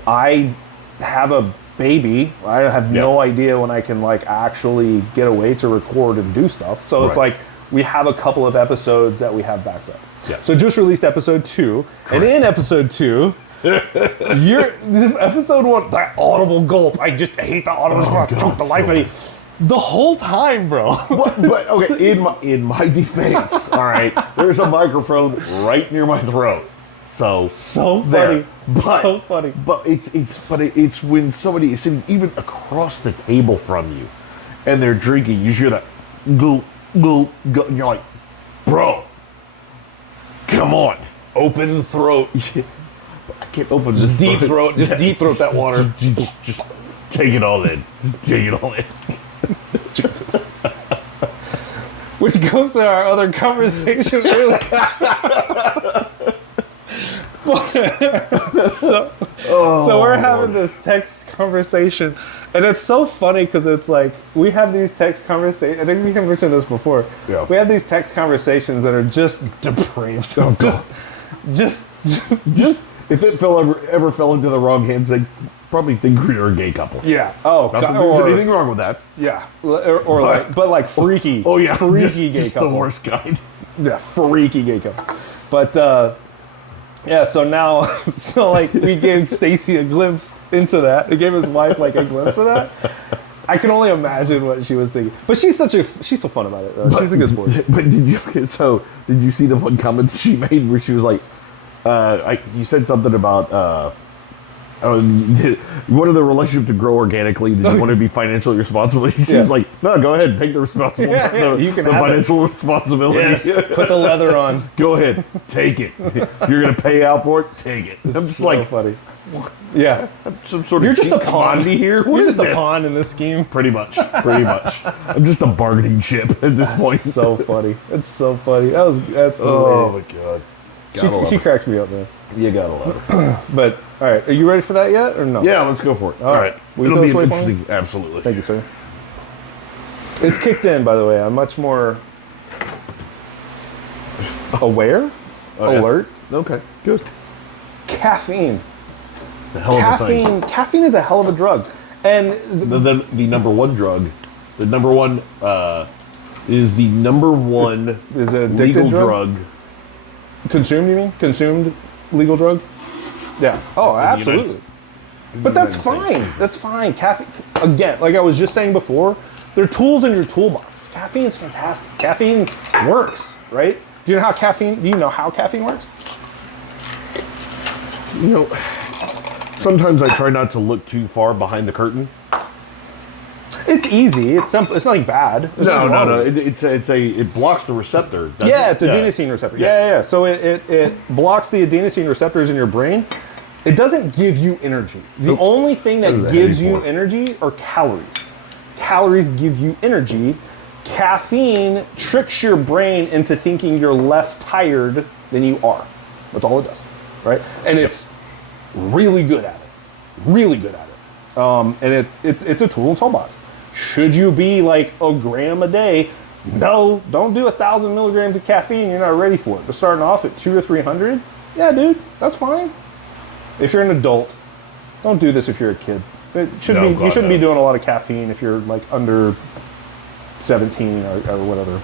I have a baby. I have no idea when I can like actually get away to record and do stuff. So it's like we have a couple of episodes that we have backed up. Yeah. So just released episode 2. Correct. And in episode 2, episode 1, that audible gulp. I hate the audible choke the life out of you. The whole time, bro. But okay, in my defense, all right, there's a microphone right near my throat. So funny. But, so funny. But it's when somebody is sitting even across the table from you and they're drinking, you hear that gulp, gulp, gulp, and you're like, bro, come on, open the throat. I can't open this deep throat. Just deep throat that water. Just take it all in. Just take it all in. Jesus. Which goes to our other conversation earlier. So we're having this text conversation, and it's so funny because it's like we have these text conversations. I think we mentioned this before. Yeah. We have these text conversations that are just depraved. Just if it ever fell into the wrong hands, they probably think you're a gay couple. Yeah. Oh, not that there's anything wrong with that. Yeah. But freaky. Oh yeah, freaky gay just couple. The worst kind. Yeah, freaky gay couple. But yeah, so now, like we gave Stacy a glimpse into that. We gave his wife like a glimpse of that. I can only imagine what she was thinking. But she's so fun about it though. She's a good sport. But did you see the one comment she made where she was like, you said something about you wanted the relationship to grow organically. Did you want to be financially responsible? She was like, no, go ahead, take the responsibility. You can the have financial responsibility. Yes. Put the leather on. Go ahead, take it. If you're gonna pay out for it, take it. I'm just so like, funny. Yeah, some sort of you're just a pawn here. You're just a pawn in this scheme. Pretty much. I'm just a bargaining chip at this point. So funny. It's so funny. That's oh hilarious. my god. She cracks me up, man. You gotta love her. But all right, are you ready for that yet, or no? Yeah, let's go for it. All right. It'll be interesting. Absolutely. Thank you, sir. It's kicked in, by the way. I'm much more aware, alert. Yeah. Okay, good. Caffeine. The hell of a thing. Caffeine is a hell of a drug, and the number one drug, the number one is the number one is a legal drug. Consumed, you mean? Consumed legal drug? Yeah. Oh, absolutely. But that's fine. That's fine. Caffeine, again, like I was just saying before, they're tools in your toolbox. Caffeine is fantastic. Caffeine works, right? Do you know how caffeine works? You know, sometimes I try not to look too far behind the curtain. It's easy. It's simple. It's nothing bad. No. It blocks the receptor. It's adenosine receptor. Yeah. So it blocks the adenosine receptors in your brain. It doesn't give you energy. The only thing that gives you energy are calories. Calories give you energy. Caffeine tricks your brain into thinking you're less tired than you are. That's all it does, right? And it's really good at it. Really good at it. And it's a tool in toolbox. Should you be like a gram a day? No, don't do 1,000 milligrams of caffeine. You're not ready for it. But starting off at 200 or 300, yeah, dude, that's fine. If you're an adult, don't do this if you're a kid. You shouldn't be doing a lot of caffeine if you're like under 17 or whatever.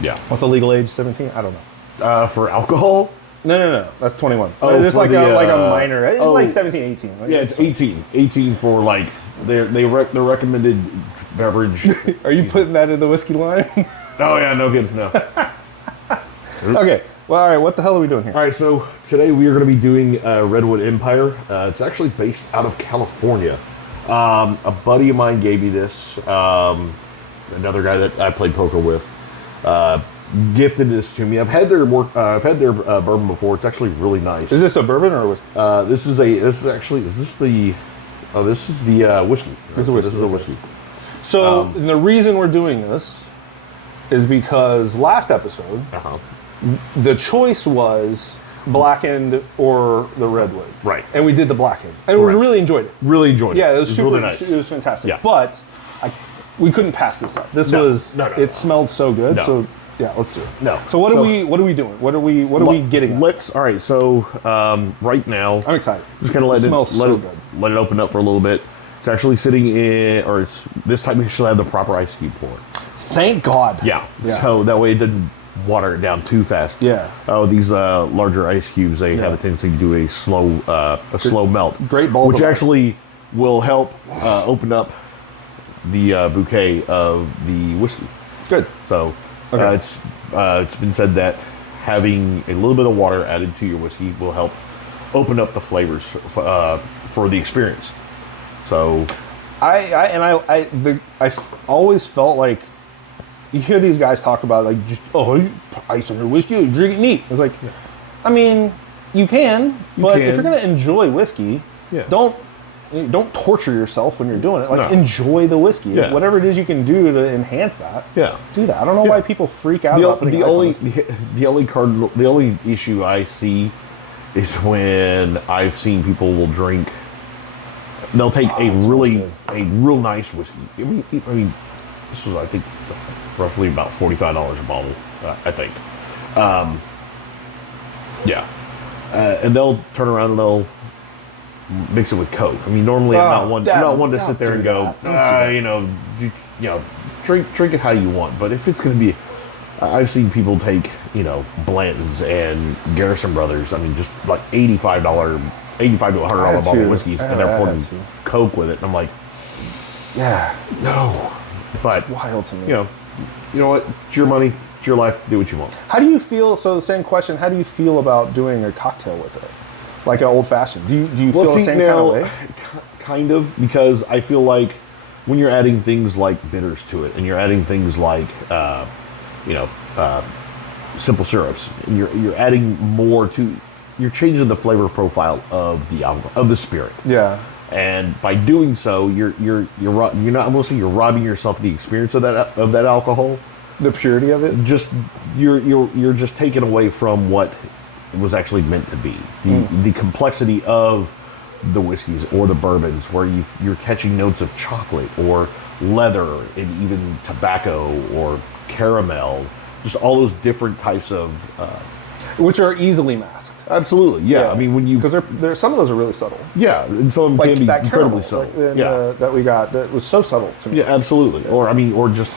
Yeah. What's the legal age? 17? I don't know. For alcohol? No. That's 21. Oh, just like a minor. It's like 17, 18. Like, yeah, it's 18. 18 for like the recommended beverage. Are you putting that in the whiskey line? Oh yeah, no good. No. Okay. Well, all right. What the hell are we doing here? All right. So today we are going to be doing Redwood Empire. It's actually based out of California. A buddy of mine gave me this. Another guy that I played poker with gifted this to me. I've had their bourbon before. It's actually really nice. Is this a bourbon or a whiskey? This is the whiskey. This is a whiskey. So the reason we're doing this is because last episode, the choice was blackened or the redwood. Right. And we did the blackened. And we Correct. really enjoyed it. Really enjoyed it. Yeah, it was super really nice. It was fantastic. Yeah. But we couldn't pass this up. This No. was No. it smelled so good. No. So yeah, let's do it. No. So what are So- we doing? What are we getting? All right. So right now, I'm excited. just kind of let It it smells let so it, good. let it open up for a little bit. It's actually sitting in, or it's this time we actually have the proper ice cube for it. Thank God. Yeah. Yeah. So that way it didn't water it down too fast. Yeah. Oh, these larger ice cubes, they have Yeah. a tendency to do a slow melt. Great balls which of ice. actually will help open up the bouquet of the whiskey. Good. So Okay. it's been said that having a little bit of water added to your whiskey will help open up the flavors for the experience. So I've always felt like you hear these guys talk about like just you put ice on your whiskey, you drink it neat. It's like, I mean, you can, but if can. you're gonna enjoy whiskey, Yeah. don't torture yourself when you're doing it. Like No. enjoy the whiskey. Yeah. Whatever it is you can do to enhance that. yeah. Do that. I don't know why people freak out about putting the ice on only whiskey. the only issue I see is when I've seen people will drink. They'll take it smells good. a real nice whiskey. I mean, this was I think roughly about $45 a bottle. I think. Yeah, and they'll turn around and they'll mix it with Coke. I mean, normally I'm not one to sit there and go, drink it how you want. But if it's going to be, I've seen people take, Blanton's and Garrison Brothers. I mean, just like $85 to $100 bottle too. of whiskeys, and they're I pouring had to. Coke with it. And I'm like, Yeah. no. But Wild to me. you know what? It's your money. It's your life. Do what you want. How do you feel? So the same question. How do you feel about doing a cocktail with it, like an old fashioned? Do you feel the same kind of way? Kind of, because I feel like when you're adding things like bitters to it, and you're adding things like, simple syrups, and you're adding more to, you're changing the flavor profile of the alcohol, of the spirit. Yeah. And by doing so, you're not. I'm gonna say you're robbing yourself of the experience of that alcohol. The purity of it. Just you're just taken away from what it was actually meant to be. The complexity of the whiskeys or the bourbons, where you're catching notes of chocolate or leather and even tobacco or caramel, just all those different types of. Which are easily masked. Absolutely, yeah. I mean, when you because there some of those are really subtle. yeah, and some of them Like can be that incredibly caramel subtle. that we got that was so subtle to me. Yeah, absolutely. Or just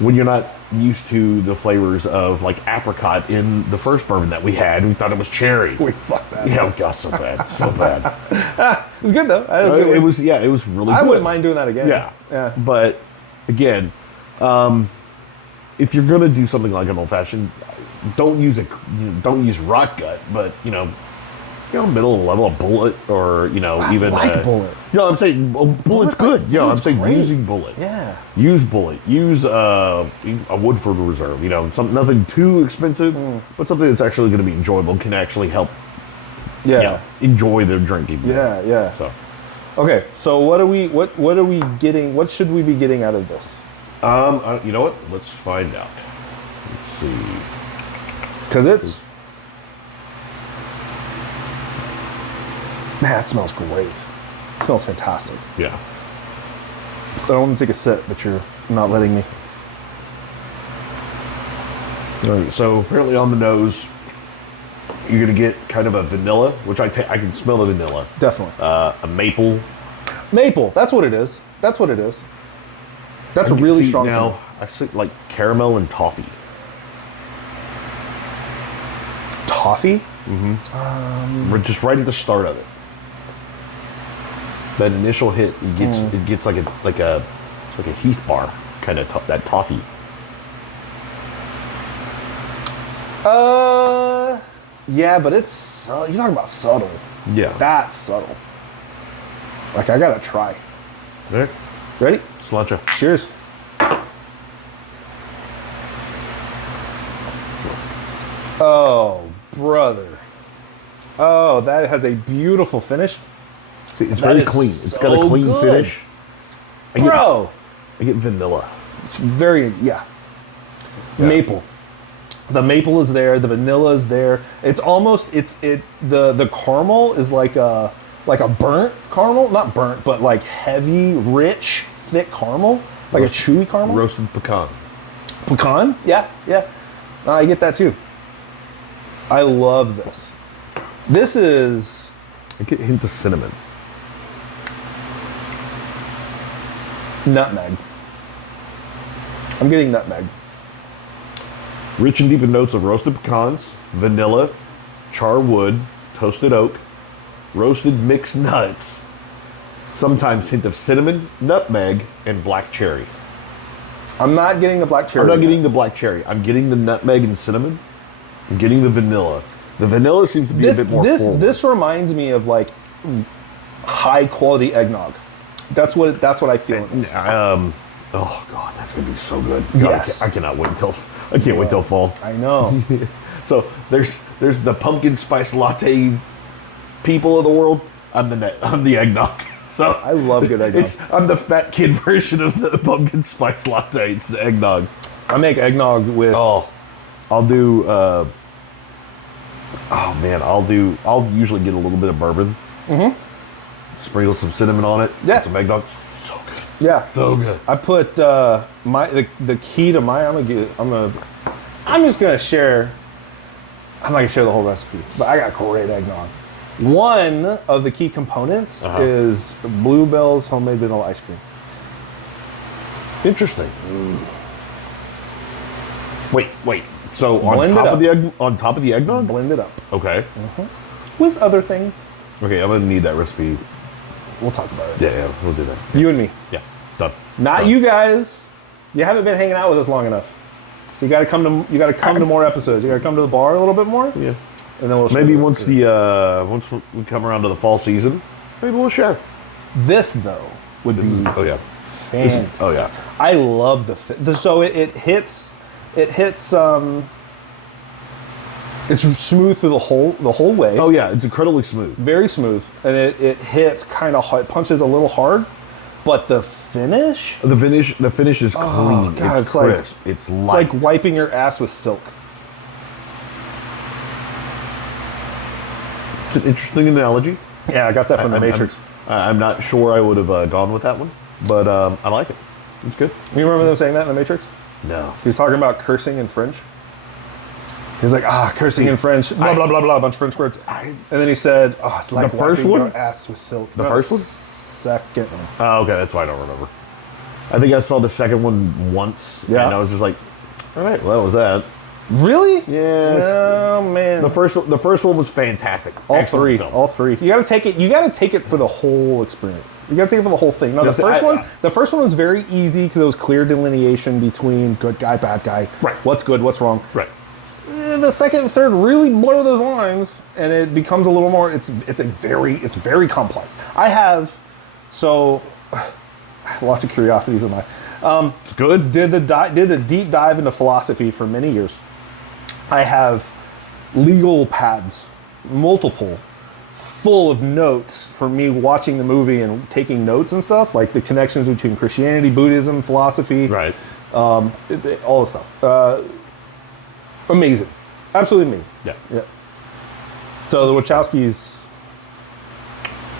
when you're not used to the flavors of like apricot in the first bourbon that we had, we thought it was cherry. We fucked that. Yeah, God, so bad, so bad. It was good though. It was really. I good. wouldn't mind doing that again. Yeah. But again, if you're gonna do something like an old fashioned, don't use rot gut, but middle level, a bullet, or even like bullet. I'm saying bullet's good. I'm bullet's saying great. using bullet. Yeah. Use bullet. Use a Woodford Reserve. Nothing too expensive, but something that's actually going to be enjoyable, can actually help. Yeah. Enjoy the drinking. Yeah. So, Okay, so what are we getting? What should we be getting out of this? you know what? Let's find out. Let's see. Because man, it smells great. It smells fantastic. Yeah. I don't want to take a sip, but you're not letting me. All right, so apparently on the nose, you're gonna get kind of a vanilla, which I can smell the vanilla. Definitely. A maple. Maple. That's what it is. That's what it is. That's I can really see strong. now. I see like caramel and toffee. Toffee? We're just right at the start of it. That initial hit, it gets like a Heath bar kind of that toffee. Yeah, but it's you're talking about subtle. Yeah. That's subtle. Like I gotta try. All right. Ready? Cilantro. Cheers. Oh, brother. Oh, that has a beautiful finish. See, it's That very is clean. It's got a so clean good. finish. Bro. I get vanilla. It's very, yeah. Maple. The maple is there. The vanilla is there. It's almost the caramel is like a burnt caramel, not burnt, but like heavy, rich, thick caramel, like a chewy caramel. Roasted pecan. Pecan? Yeah. I get that too. I love this. This is... I get a hint of cinnamon. Nutmeg. I'm getting nutmeg. Rich and deep in notes of roasted pecans, vanilla, char wood, toasted oak, roasted mixed nuts, sometimes hint of cinnamon, nutmeg, and black cherry. I'm not getting the black cherry. I'm not getting the black cherry. I'm getting the nutmeg and cinnamon. I'm getting the vanilla. The vanilla seems to be a bit more forward. This reminds me of like high quality eggnog. That's what I feel. Oh god, that's gonna be so good. Yes. I cannot wait until wait till fall. I know. So there's the pumpkin spice latte people of the world. I'm the eggnog. So I love good eggnog. I'm the fat kid version of the pumpkin spice latte. It's the eggnog. I make eggnog with. I'll do. I'll usually get a little bit of bourbon. Sprinkle some cinnamon on it. Yeah. Some eggnog. So good. Yeah. So good. I put the key to my. I'm just gonna share. I'm not gonna share the whole recipe, but I got great eggnog. One of the key components is Bluebell's homemade vanilla ice cream. Interesting. Wait. So Blend on top of the eggnog? Blend it up. Okay. With other things. Okay, I'm gonna need that recipe. We'll talk about it. Yeah, we'll do that. You and me. Yeah, done. Not Done. you guys. You haven't been hanging out with us long enough. So you got to come to more episodes. You got to come to the bar a little bit more. Yeah. And then we'll maybe once we come around to the fall season, maybe we'll share. This though would be fantastic. Oh yeah. I love so it hits it's smooth through the whole way. Oh yeah, it's incredibly smooth. Very smooth, and it hits kind of hard, punches a little hard, but the finish is clean. God, it's crisp. It's light. It's like wiping your ass with silk. It's an interesting analogy. Yeah, I got that from The Matrix. I'm not sure I would have gone with that one, but I like it. It's good. You remember them saying that in The Matrix? No. He was talking about cursing in French. He's like, cursing in French, blah, blah, blah, blah, a bunch of French words. And then he said, it's like the first wiping one? your ass with silk. The first one? Second one. Oh, okay, that's why I don't remember. I think I saw the second one once, and I was just like, all right, well, that was that. Really? Yes. Oh man. The first one was fantastic. All Excellent three. film. You gotta take it for the whole experience. You gotta take it for the whole thing. No, the first one was very easy because it was clear delineation between good guy, bad guy. Right. What's good, what's wrong. Right. The second and third really blur those lines, and it becomes a little more. It's very complex. I have lots of curiosities in life. It's good. Did a deep dive into philosophy for many years. I have legal pads, multiple, full of notes for me watching the movie and taking notes and stuff, like the connections between Christianity, Buddhism, philosophy, Right. all this stuff. Amazing, absolutely amazing. Yeah. So the Wachowskis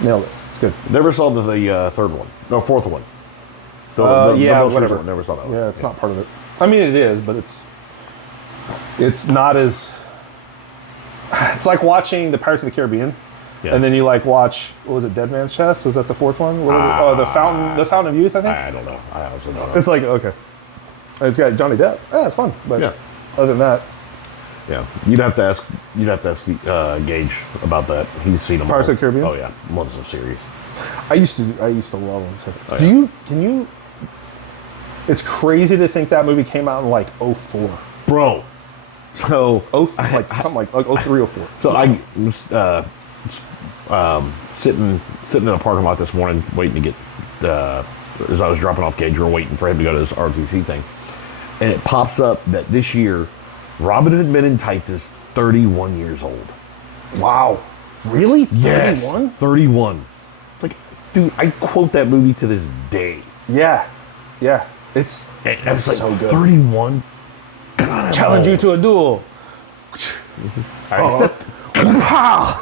nailed it. It's good. Never saw the third one. No, fourth one. The most whatever. recent one. Never saw that one. Yeah, it's not part of it. I mean, it is, but it's not as. It's like watching the Pirates of the Caribbean, and then you watch, what was it, Dead Man's Chest? Was that the fourth one? The Fountain of Youth, I think. I don't know. I also don't know. It's like, okay, it's got Johnny Depp. Yeah, it's fun, but other than that, yeah, you'd have to ask Gage about that. He's seen them. Pirates of the Caribbean? Oh yeah, loves the series. I used to love them. So. Can you? It's crazy to think that movie came out in like 2004. Bro. So something like 03, 04. So I was sitting in a parking lot this morning waiting to get as I was dropping off Gage, we were waiting for him to go to this RTC thing, and it pops up that this year Robin Hood Men in Tights is 31 years old. Wow. Really? 31? Yes, 31. Like, dude, I quote that movie to this day. Yeah. That's It's like so good. 31. God, challenge you to a duel. I accept. I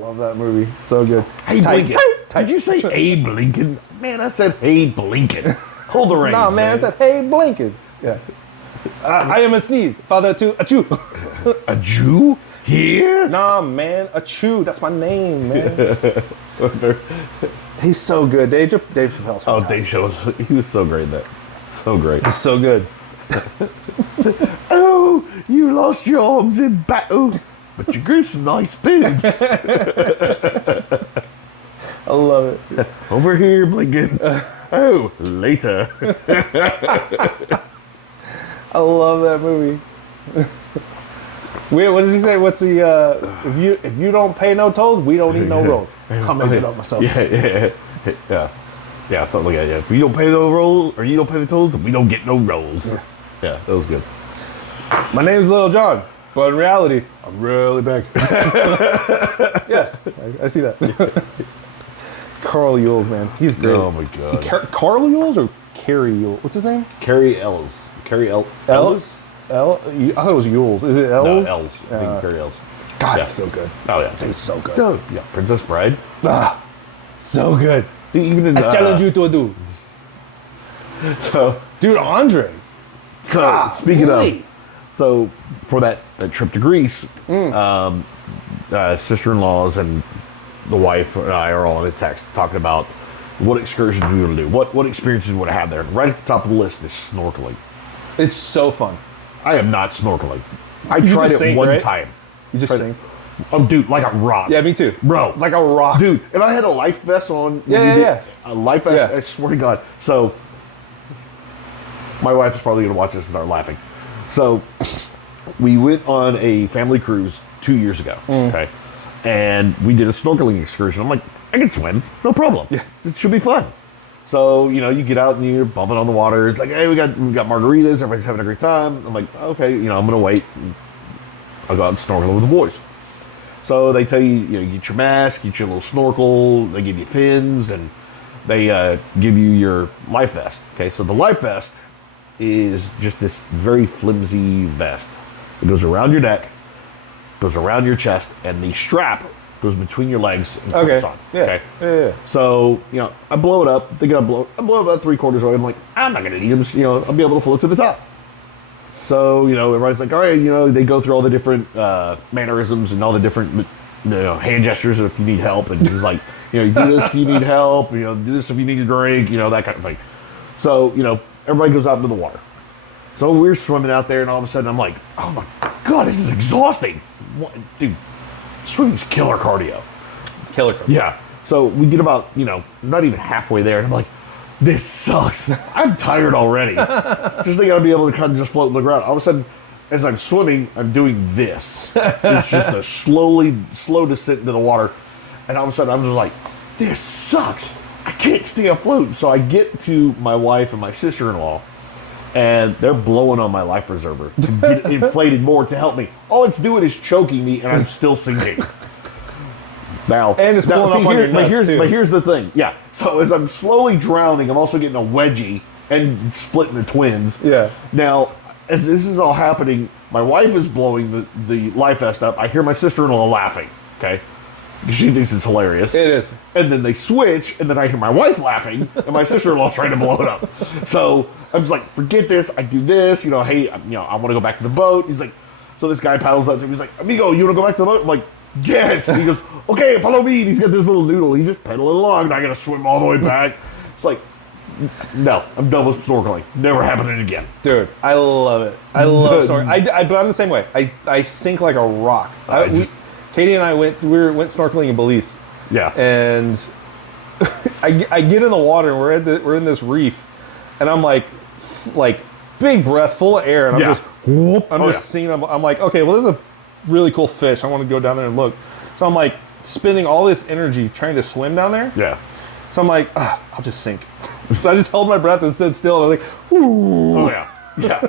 love that movie. It's so good. Hey, Blinken. Did you say Abe Lincoln? Man, I said, hey, Blinken. Hold the reins, Nah, man, I said, hey, Blinken. Yeah. I am a sneeze. Father to a chew. A Jew? Here? Nah, man, a chew. That's my name, man. He's so good. Dave Chappelle's Oh, fantastic. Dave shows. He was so great in that. So great. He's so good. Oh, you lost your arms in battle, but you grew some nice boobs. I love it. Over here, Blinken. Oh, later. I love that movie. Wait, what does he say? What's the if you don't pay no tolls, we don't eat no rolls. I'm making it up myself. Yeah, something like that. Yeah, if you don't pay the rolls or you don't pay the tolls, we don't get no rolls. Yeah, that was good. My name's Little John, but in reality, I'm really big. Yes, I see that. Carl Yules, man, he's great. Oh my god. Carl Yules or Carrie Yules? What's his name? Carrie Ellis. Ellis? I thought it was Yules. Is it Ellis? No, Ellis. I think Carrie Ellis. God, Yeah. he's so good. Oh yeah. He's so good. Oh, yeah. Princess Bride. Ah, so good. Dude, even in I challenge you to a duel. So, Dude, Andre. speaking really? of, so for that trip to Greece, sister-in-laws and the wife and I are all in a text talking about what excursions we want to do, what experiences we want to have there. Right at the top of the list is snorkeling. It's so fun. I am not snorkeling. I You tried just it sink, one right? time. You just sing. Oh, dude, like a rock. Yeah, me too. Bro. Like a rock. Dude, and I had a life vest on. Yeah. A life vest, Yeah. I swear to God. So, my wife is probably going to watch this and start laughing. So, we went on a family cruise 2 years ago, okay? And we did a snorkeling excursion. I'm like, I can swim, no problem. Yeah. It should be fun. So, you get out and you're bumping on the water. It's like, hey, we got margaritas. Everybody's having a great time. I'm like, okay, I'm going to wait. I'll go out and snorkel with the boys. So they tell you, you get your mask, get your little snorkel, they give you fins, and they give you your life vest. Okay, so the life vest is just this very flimsy vest. It goes around your neck, goes around your chest, and the strap goes between your legs and clips on. Yeah. Okay. Yeah. So, I blow it up, thinking I blow it about 3/4 away. I'm like, I'm not gonna need them, I'll be able to float to the top. So, everybody's like, all right, they go through all the different mannerisms and all the different hand gestures if you need help. And he's like, you do this if you need help, do this if you need a drink, that kind of thing. So, everybody goes out into the water. So we're swimming out there, and all of a sudden I'm like, oh my God, this is exhausting. What? Dude, swimming's killer cardio. Killer. Yeah. So we get about, not even halfway there, and I'm like, this sucks. I'm tired already. Just think I'll be able to kind of just float on the ground. All of a sudden, as I'm swimming, I'm doing this. It's just a slow descent into the water. And all of a sudden, I'm just like, this sucks. I can't stay afloat. So I get to my wife and my sister-in-law, and they're blowing on my life preserver to get it inflated more to help me. All it's doing is choking me, and I'm still sinking. Now, And it's pulling up on your nuts, too. But here's the thing. Yeah. So as I'm slowly drowning, I'm also getting a wedgie and splitting the twins. Yeah. Now, as this is all happening, my wife is blowing the life vest up. I hear my sister-in-law laughing, okay? Because she thinks it's hilarious. It is. And then they switch, and then I hear my wife laughing, and my sister-in-law trying to blow it up. So I'm just like, forget this. I do this. Hey, I want to go back to the boat. He's like, so this guy paddles up to me. He's like, amigo, you want to go back to the boat? I'm like, yes. He goes, okay, follow me. And he's got this little noodle. He's just pedaling along, and I got to swim all the way back. It's like, no, I'm done with snorkeling. Never happening again. Dude, I love it. I love snorkeling. But I'm the same way. I sink like a rock. Katie and I went snorkeling in Belize. Yeah. And I get in the water, and we're in this reef, and I'm like big breath, full of air, and I'm just seeing. I'm like, okay, well, there's a really cool fish. I want to go down there and look. So I'm like spending all this energy trying to swim down there. Yeah. So I'm like, I'll just sink. So I just held my breath and stood still. And I was like, ooh. Oh yeah. Yeah.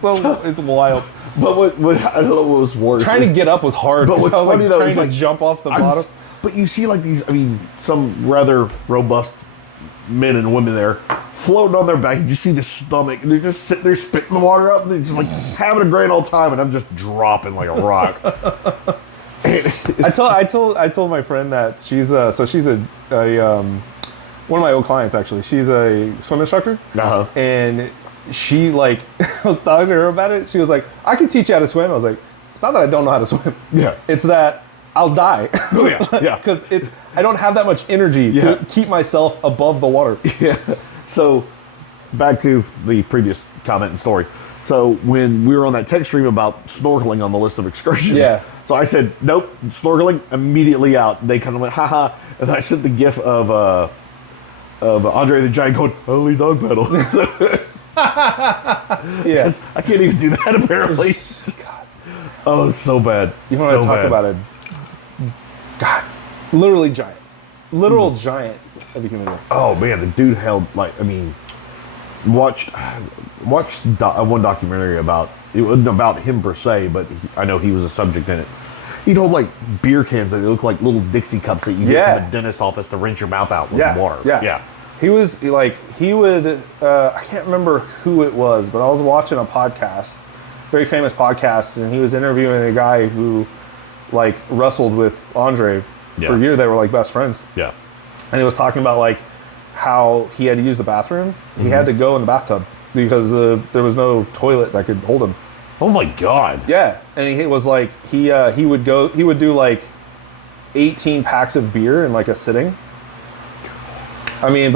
So it's wild. But what I don't know what was worse. Trying to get up was hard. But what's I was funny though trying is to like jump off the bottom. But you see like these, some rather robust men and women there floating on their back. You just see the stomach. They're just sitting there spitting the water out. And they're just like having a grand old time, and I'm just dropping like a rock. I told my friend that she's one of my old clients actually. She's a swim instructor, and she like I was talking to her about it. She was like, "I can teach you how to swim." I was like, "It's not that I don't know how to swim. It's that I'll die." Oh yeah, because I don't have that much energy to keep myself above the water. Yeah. So back to the previous comment and story. So when we were on that text stream about snorkeling on the list of excursions, so I said, nope, snorkeling, immediately out. They kind of went, haha. And I sent the gif of Andre the Giant going, only dog paddle. Yeah. I can't even do that apparently. God. Oh, it's so bad. You want to talk about it? God, literally giant. Literal giant of a human being. Oh man, the dude held watched one documentary about, it wasn't about him per se, but I know he was a subject in it. He'd hold like beer cans that look like little Dixie cups that you get from the dentist's office to rinse your mouth out with water. Yeah. He was like, he would, I can't remember who it was, but I was watching a podcast, very famous podcast, and he was interviewing a guy who like wrestled with Andre for a year. They were like best friends. Yeah. And he was talking about like how he had to use the bathroom. He had to go in the bathtub because there was no toilet that could hold him. Oh my God. Yeah. And he was like, he would do like 18 packs of beer in like a sitting. I mean,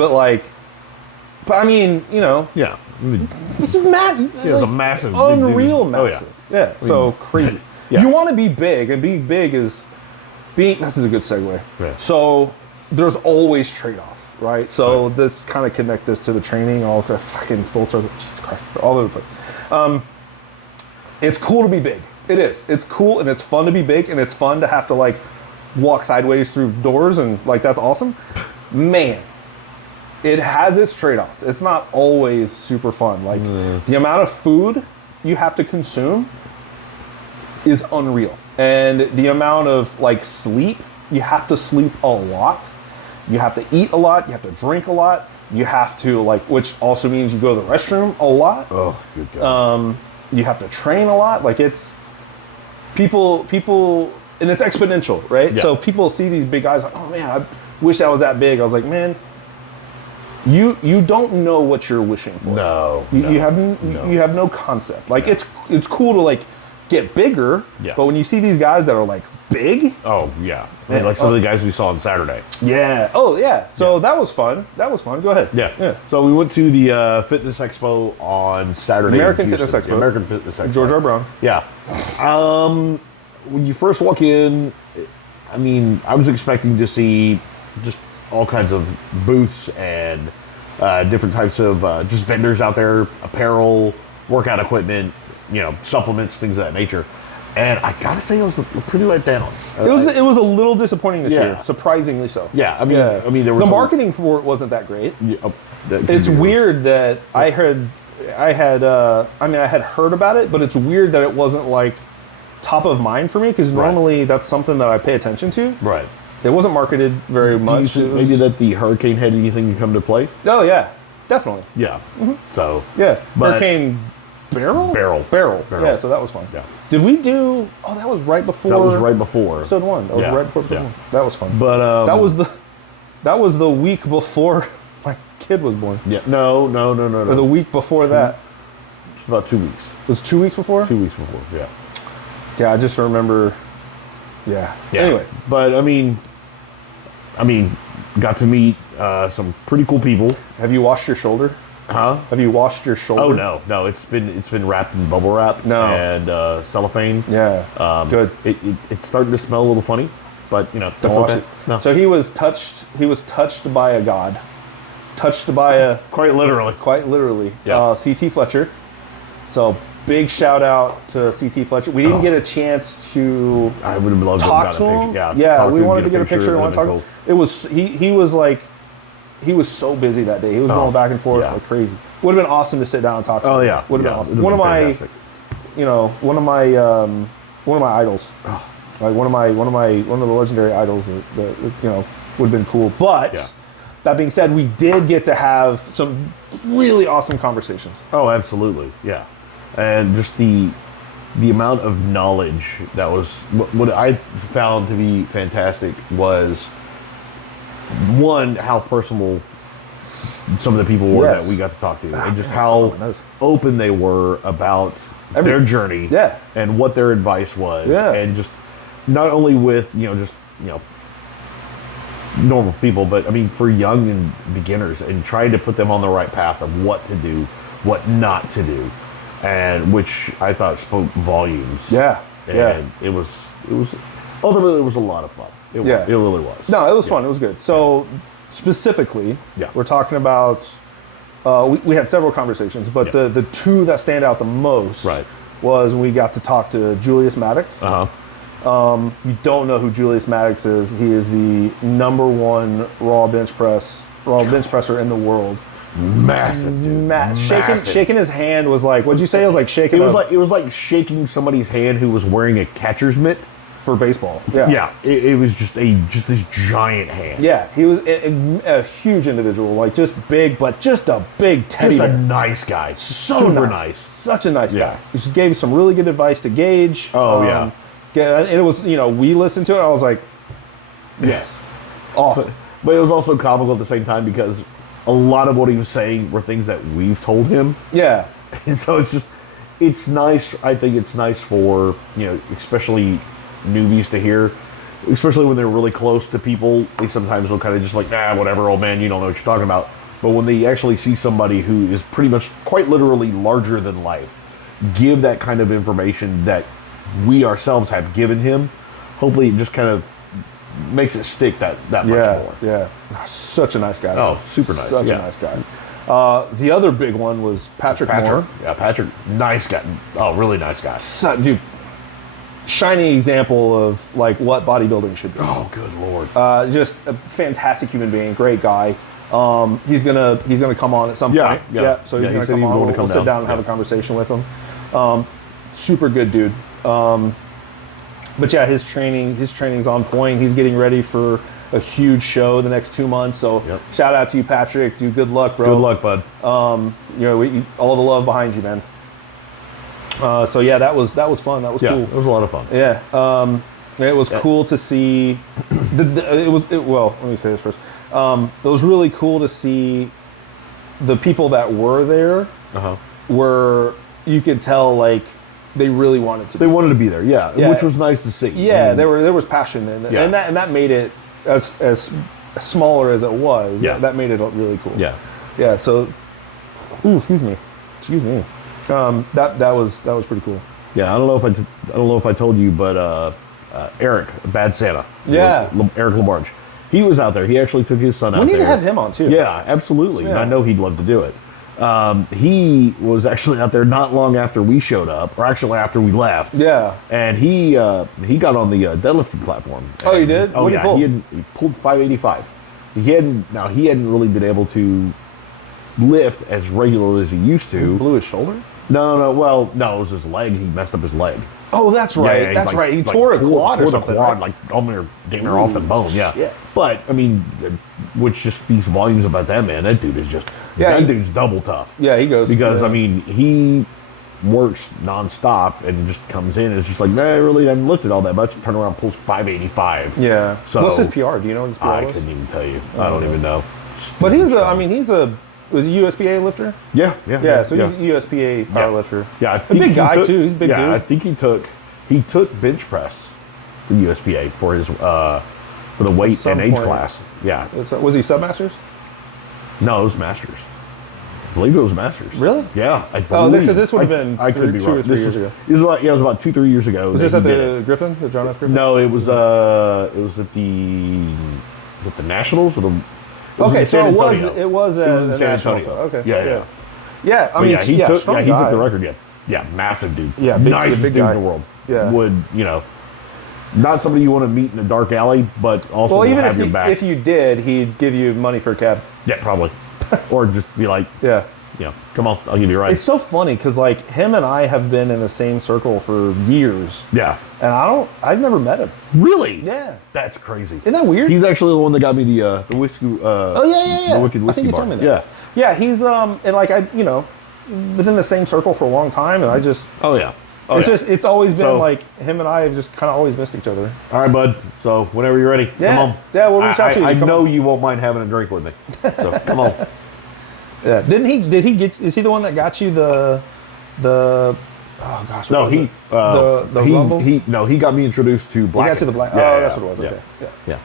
you know. Yeah. It's mad. Yeah, it's a massive. Unreal massive. Oh, yeah. So crazy. You want to be big, and being big is this is a good segue. Yeah. So there's always trade-offs, right? So let's kind of connect this to the training, all the fucking full circle. Jesus Christ, all over the place. It's cool to be big. It is. It's cool and it's fun to be big, and it's fun to have to like walk sideways through doors, and like that's awesome. Man, it has its trade-offs. It's not always super fun. Like the amount of food you have to consume is unreal. And the amount of like sleep, you have to sleep a lot. You have to eat a lot. You have to drink a lot. You have to like, which also means you go to the restroom a lot. Oh, good God. You have to train a lot. Like it's people, and it's exponential, right? Yeah. So people see these big guys like, oh man, I wish I was that big. I was like, man, you don't know what you're wishing for. You have no concept. Like it's cool to like get bigger, but when you see these guys that are like big, oh yeah, I mean, like some of the guys we saw on Saturday. Yeah. Oh yeah. So that was fun. Go ahead. Yeah. So we went to the Fitness Expo on Saturday. American Fitness Expo. American Fitness Expo. George R. Brown. Yeah. When you first walk in, I mean, I was expecting to see just all kinds of booths and different types of just vendors out there, apparel, workout equipment, you know, supplements, things of that nature. And I gotta say, I was pretty let down. It was a little disappointing this year, surprisingly so. Yeah, I mean, there was the marketing for it wasn't that great. Yeah, it's weird that I had heard about it, but it's weird that it wasn't like top of mind for me, because normally that's something that I pay attention to. Right. It wasn't marketed very much. Do you think maybe that the hurricane had anything to come to play? Oh yeah, definitely. Yeah. Mm-hmm. So Hurricane Barrel. Yeah, so that was fun. Yeah. Did we do? Oh, that was right before. That was right before episode 1. That was right before episode 1. That was fun. But that was the week before my kid was born. Yeah. No. Or the week before that. It's about 2 weeks. It was 2 weeks before. 2 weeks before. Yeah. Yeah, I just remember. Yeah. Anyway, but I mean, got to meet some pretty cool people. Have you washed your shoulder? Huh? Have you washed your shoulder? Oh no, it's been wrapped in bubble wrap and cellophane. Yeah. Good. It's starting to smell a little funny, but you know, that's don't wash okay. it. No. So he was touched by a god, touched by a quite literally. Yeah. CT Fletcher. So big shout out to CT Fletcher. We didn't get a chance to. I would have loved talk to him. Yeah. We wanted to get a picture. And want to talk. It was he was like. He was so busy that day. He was going back and forth like crazy. Would have been awesome to sit down and talk to him. Oh yeah, would have been awesome. One of my idols. Like one of the legendary idols that would have been cool. But That being said, we did get to have some really awesome conversations. Oh, absolutely, yeah, and just the amount of knowledge that was what I found to be fantastic was one, how personal some of the people were that we got to talk to, and just how open they were about their journey, and what their advice was, and just not only with just normal people, but I mean for young and beginners, and trying to put them on the right path of what to do, what not to do, and which I thought spoke volumes. And it was ultimately it was a lot of fun. It really was. No, it was fun. It was good. So specifically, we're talking about we had several conversations, but the two that stand out the most was when we got to talk to Julius Maddox. If you don't know who Julius Maddox is, he is the #1 raw bench presser in the world. Massive, dude. Shaking his hand was like, what'd you say? It was like shaking. It was like shaking somebody's hand who was wearing a catcher's mitt for baseball. It was just this giant hand. He was a huge individual, like just big, but just a big teddy bear. Just a nice guy, super nice, such a nice guy. He just gave some really good advice to Gage. And it was, we listened to it. I was like, yes, awesome. But it was also comical at the same time because a lot of what he was saying were things that we've told him. And so it's nice. I think it's nice for, especially newbies to hear, especially when they're really close to people. They sometimes will kind of just like, whatever, old man, you don't know what you're talking about. But when they actually see somebody who is pretty much quite literally larger than life give that kind of information that we ourselves have given him, hopefully it just kind of makes it stick that much more. Such a nice guy. Oh, super nice. Such a nice guy. The other big one was Patrick Moore. Yeah, Patrick, nice guy. Oh, really nice guy. Dude, shining example of like what bodybuilding should be. Oh, good Lord. Just a fantastic human being, great guy. He's gonna come on at some point. So he's gonna come on. We'll sit down and have a conversation with him. Super good dude. But his training's on point. He's getting ready for a huge show the next 2 months. So shout out to you, Patrick. Dude, good luck, bro. Good luck, bud. All the love behind you, man. That was fun. That was cool. It was a lot of fun. It was cool to see. Let me say this first. It was really cool to see the people that were there. Where you could tell like they really wanted to. They wanted to be there, which was nice to see. There was passion in it, and that made it as smaller as it was. That made it really cool. So, excuse me. That was pretty cool. I don't know if I told you, but Eric, Bad Santa. Eric LaBarge. He was out there. He actually took his son out there. We need to have him on too. Yeah, absolutely. And I know he'd love to do it. He was actually out there not long after we showed up, or actually after we left. And he got on the deadlifting platform. Oh, he did? Oh, yeah. He pulled 585. He hadn't really been able to lift as regular as he used to. He blew his shoulder? No. Well, no, it was his leg. He messed up his leg. Oh, that's right. That's right. He tore a quad or something. Like damn near off the bone. Shit. But I mean, which just speaks volumes about that man. That dude is just dude's double tough. He goes because I mean he works nonstop and just comes in and it's just like, man, I really haven't lifted all that much. Turn around, pulls 585. So what's his PR? Do you know what his PR was? I couldn't even tell you. I don't even know. But was he USPA lifter? Yeah. So he's a USPA power lifter. Yeah, I think a big guy too. He's a big dude. I think he took bench press for USPA for his for the weight and age class. Yeah. Was he submasters? No, it was masters. I believe it was masters. Really? Yeah. Because this would have been could be 2 or 3 years ago. It was about 2-3 years ago. Was this at the Griffin, the John F. Griffin? No, it was at the Nationals or the. Okay, so it was in San Antonio. Okay. Yeah. I mean, he took guy. the record. Yeah, massive dude. Yeah, nicest big dude guy. in the world. Yeah. Would not somebody you want to meet in a dark alley, but also will have your back. If you did, he'd give you money for a cab. Yeah, probably. Or just be like, Yeah. Come on, I'll give you a ride. It's so funny because like him and I have been in the same circle for years. Yeah. And I've never met him. Really? Yeah. That's crazy. Isn't that weird? He's actually the one that got me the whiskey. Oh yeah. The Wicked I Whiskey think you Bar. told me that. Yeah. He's and like I been in the same circle for a long time, and I just Oh yeah. it's always been So- like him and I have just kind of always missed each other. All right, bud. So whenever you're ready, Yeah. come on. Yeah, we'll reach out to you. I Come know on. you won't mind having a drink with me. So come on. Yeah. Did he get? Is he the one that got you the? Oh gosh. No, what was he it? The Rumble. he got me introduced to He black. got to the black. Yeah, that's what it was. Yeah. Okay. Yeah. Yeah.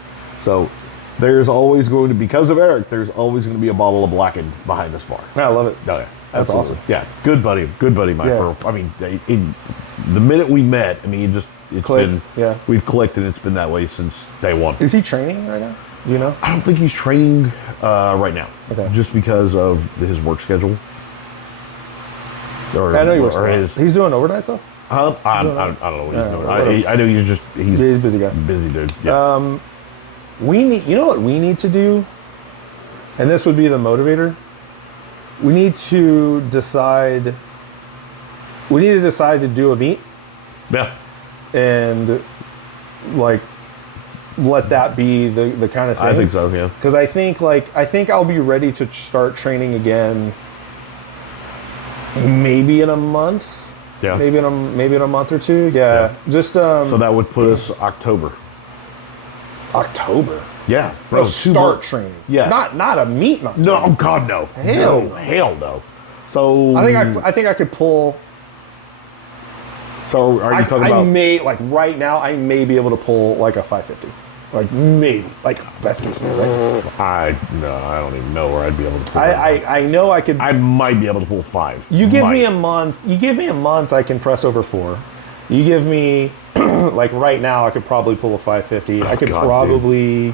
So there's always going to, because of Eric, there's always going to be a bottle of Blackened behind this bar. I love it. Oh yeah, That's absolutely. awesome. Yeah, good buddy, Mike. Yeah. I mean, the minute we met, I mean, it's Click, been yeah. we've clicked, and it's been that way since day one. Is he training right now? Do you know? I don't think he's training right now, Okay. just because of his work schedule. Or, I know you or were. his. He's doing overnight stuff. I don't know what he's doing. whatever. I know he's He's a busy guy. busy dude. Yeah. We need. You know what we need to do? And this would be the motivator. We need to decide. We need to decide to do a meet Yeah. and like let that be the kind of thing. I think so. Yeah. Because I think I'll be ready to start training again. Maybe in a month. Yeah. Maybe in a month or two. Yeah. Just So that would put us October. October. Yeah. Bro, 2 start months. training. Yeah. Not a meet. In October. No, oh God, no. Hell no. no. Hell no. So I think I could pull. So are you talking I about? may like right now. I may be able to pull like a 550. Like maybe like best case scenario. Right? I don't even know where I'd be able to pull. that. I know I could. I might be able to pull 5. You give me Might. a month. You give me a month. I can press over 4. You give me like right now. I could probably pull a 550. I could God, probably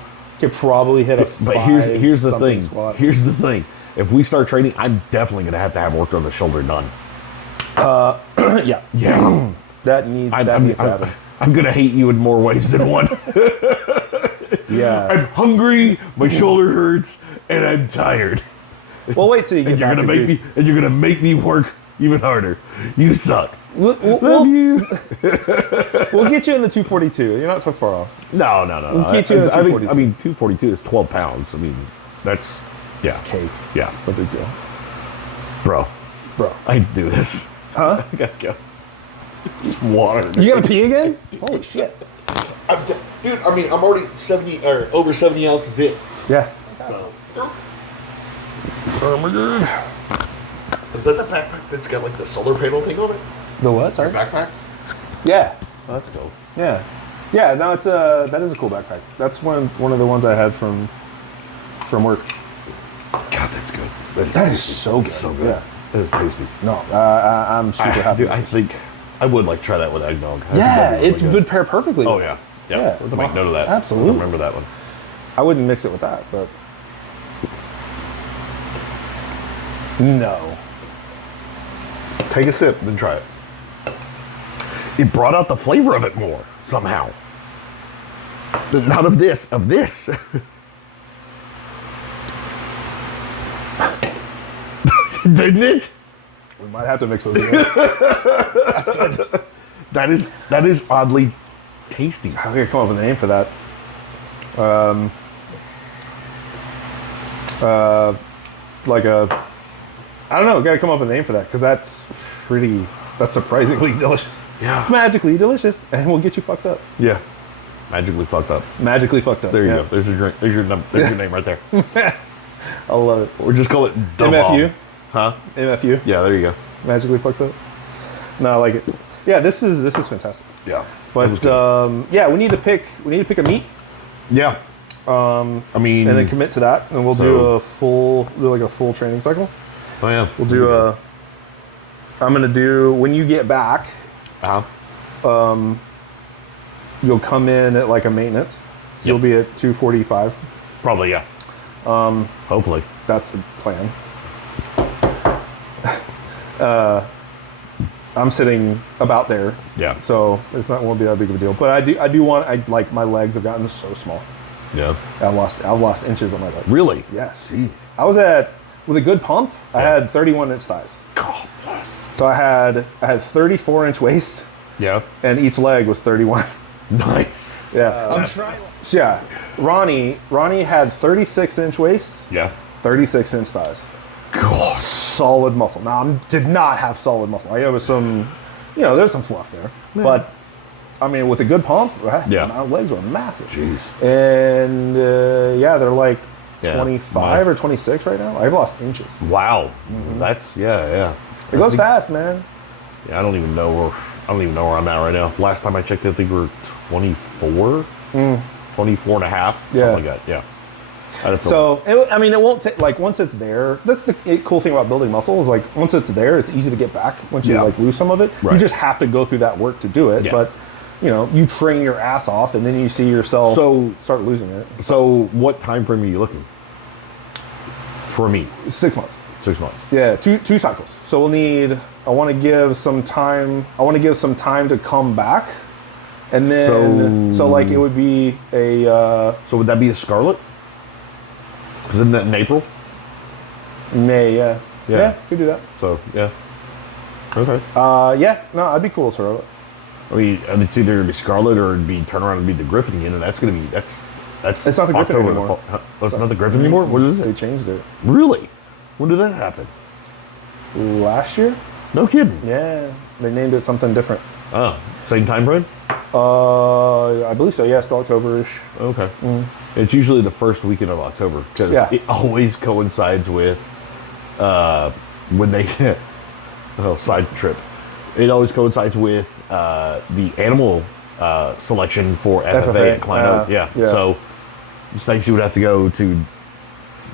hit a. But here's the 5 thing. Squat. Here's the thing. If we start training, I'm definitely gonna have to have work on the shoulder done. Yeah. Yeah. That needs to happen. I'm gonna hate you in more ways than one. Yeah. I'm hungry, my shoulder hurts, and I'm tired. Well, wait till you get And you're back gonna to make Greece. me, and you're gonna make me work even harder. You suck. We'll you. we'll get you in the 242. You're not so far off. No. We'll get you in the I 242. mean, 242 is 12 pounds. I mean, that's yeah. It's cake. Yeah, No big deal. bro. Bro. I can do this. Huh? I gotta go. It's water. You gotta pee again? Holy shit. Dude, I mean, I'm already 70 or over 70 ounces in. Yeah. So. Oh my god. Is that the backpack that's got like the solar panel thing on it? The what? Sorry? Backpack? Yeah. Oh, that's cool. Yeah. Yeah, no, that is a cool backpack. That's one of the ones I had from work. God, that's good. That is so good. So good. Yeah. That is tasty. No, I'm super happy. Dude, I think I would like try that with eggnog. I think Yeah, that'd be it's really would pair perfectly. Oh with yeah. it. Yeah. Yeah. Make note of that. Absolutely. Remember that one. I wouldn't mix it with that, but no. Take a sip, then try it. It brought out the flavor of it more somehow. Not of this, of this. Didn't it? We might have to mix those again. That's good. That is oddly tasty. I'm gonna come up with a name for that. Like a, I don't know. Gotta come up with a name for that because that's surprisingly delicious. Yeah. It's magically delicious, and we'll get you fucked up. Yeah. Magically fucked up. Magically fucked up. There you yeah. go. There's your drink. There's your name right there. I love it. Or just call it dumb MFU. bomb. Huh? MFU. Yeah, there you go. Magically fucked up. No, I like it. Yeah, this is fantastic. Yeah. But yeah, we need to pick a meet. Yeah. I mean, And then commit to that, and we'll do a full training cycle. Oh yeah. We'll do I'm gonna do when you get back. Uh-huh. You'll come in at like a maintenance. So Yep. You'll be at 245. Probably, yeah. Hopefully. That's the plan. I'm sitting about there. Yeah. So won't be that big of a deal. But I do want like my legs have gotten so small. Yeah. I've lost inches on my legs. Really? Yes. Jeez. I was at with a good pump, I had 31-inch thighs. God bless. So I had 34-inch waist, Yeah. and each leg was 31. Nice. Yeah. I'm trying. So yeah, Ronnie had 36-inch waist, Yeah. 36-inch thighs. God. Solid muscle. Now, I did not have solid muscle. Like, there was some, there's some fluff there. Yeah. But, I mean, with a good pump, Yeah. my legs were massive. Jeez. And, they're like Yeah. 25 or 26 right now. I've lost inches. Wow. That's yeah. It goes fast, man. Yeah, I don't even know where I'm at right now. Last time I checked, I think we were 24, 24 and a half, Yeah. something like that. Yeah. I'd have to So, it won't take, like, once it's there, that's the cool thing about building muscle is, like, once it's there, it's easy to get back once you, Yeah. like, lose some of it. Right. You just have to go through that work to do it. Yeah. But, you train your ass off, and then you see yourself start losing it. So, what time frame are you looking for me? 6 months. 6 months. Yeah, two cycles. So we'll need. I want to give some time. To come back, and then so like it would be a. So would that be a Scarlet? Isn't that in April? May, yeah. Yeah. Yeah, could do that. So yeah. Okay. Yeah, no, I'd be cool, sir. I mean, it's either gonna be Scarlet or it'd be turn around and be the Griffin again, and that's gonna be that's. It's not the Griffin October anymore. Huh? Oh, it's not the Griffin anymore. What is They it? changed it Really? When did that happen? last year. No kidding. Yeah, they named it something different. Oh, same time frame? I believe so. Yeah, still October-ish. Okay. It's usually the first weekend of October because Yeah. it always coincides with when they side trip. It always coincides with the animal selection for FFA at Klein Oak. Yeah. yeah. So Stacey would have to go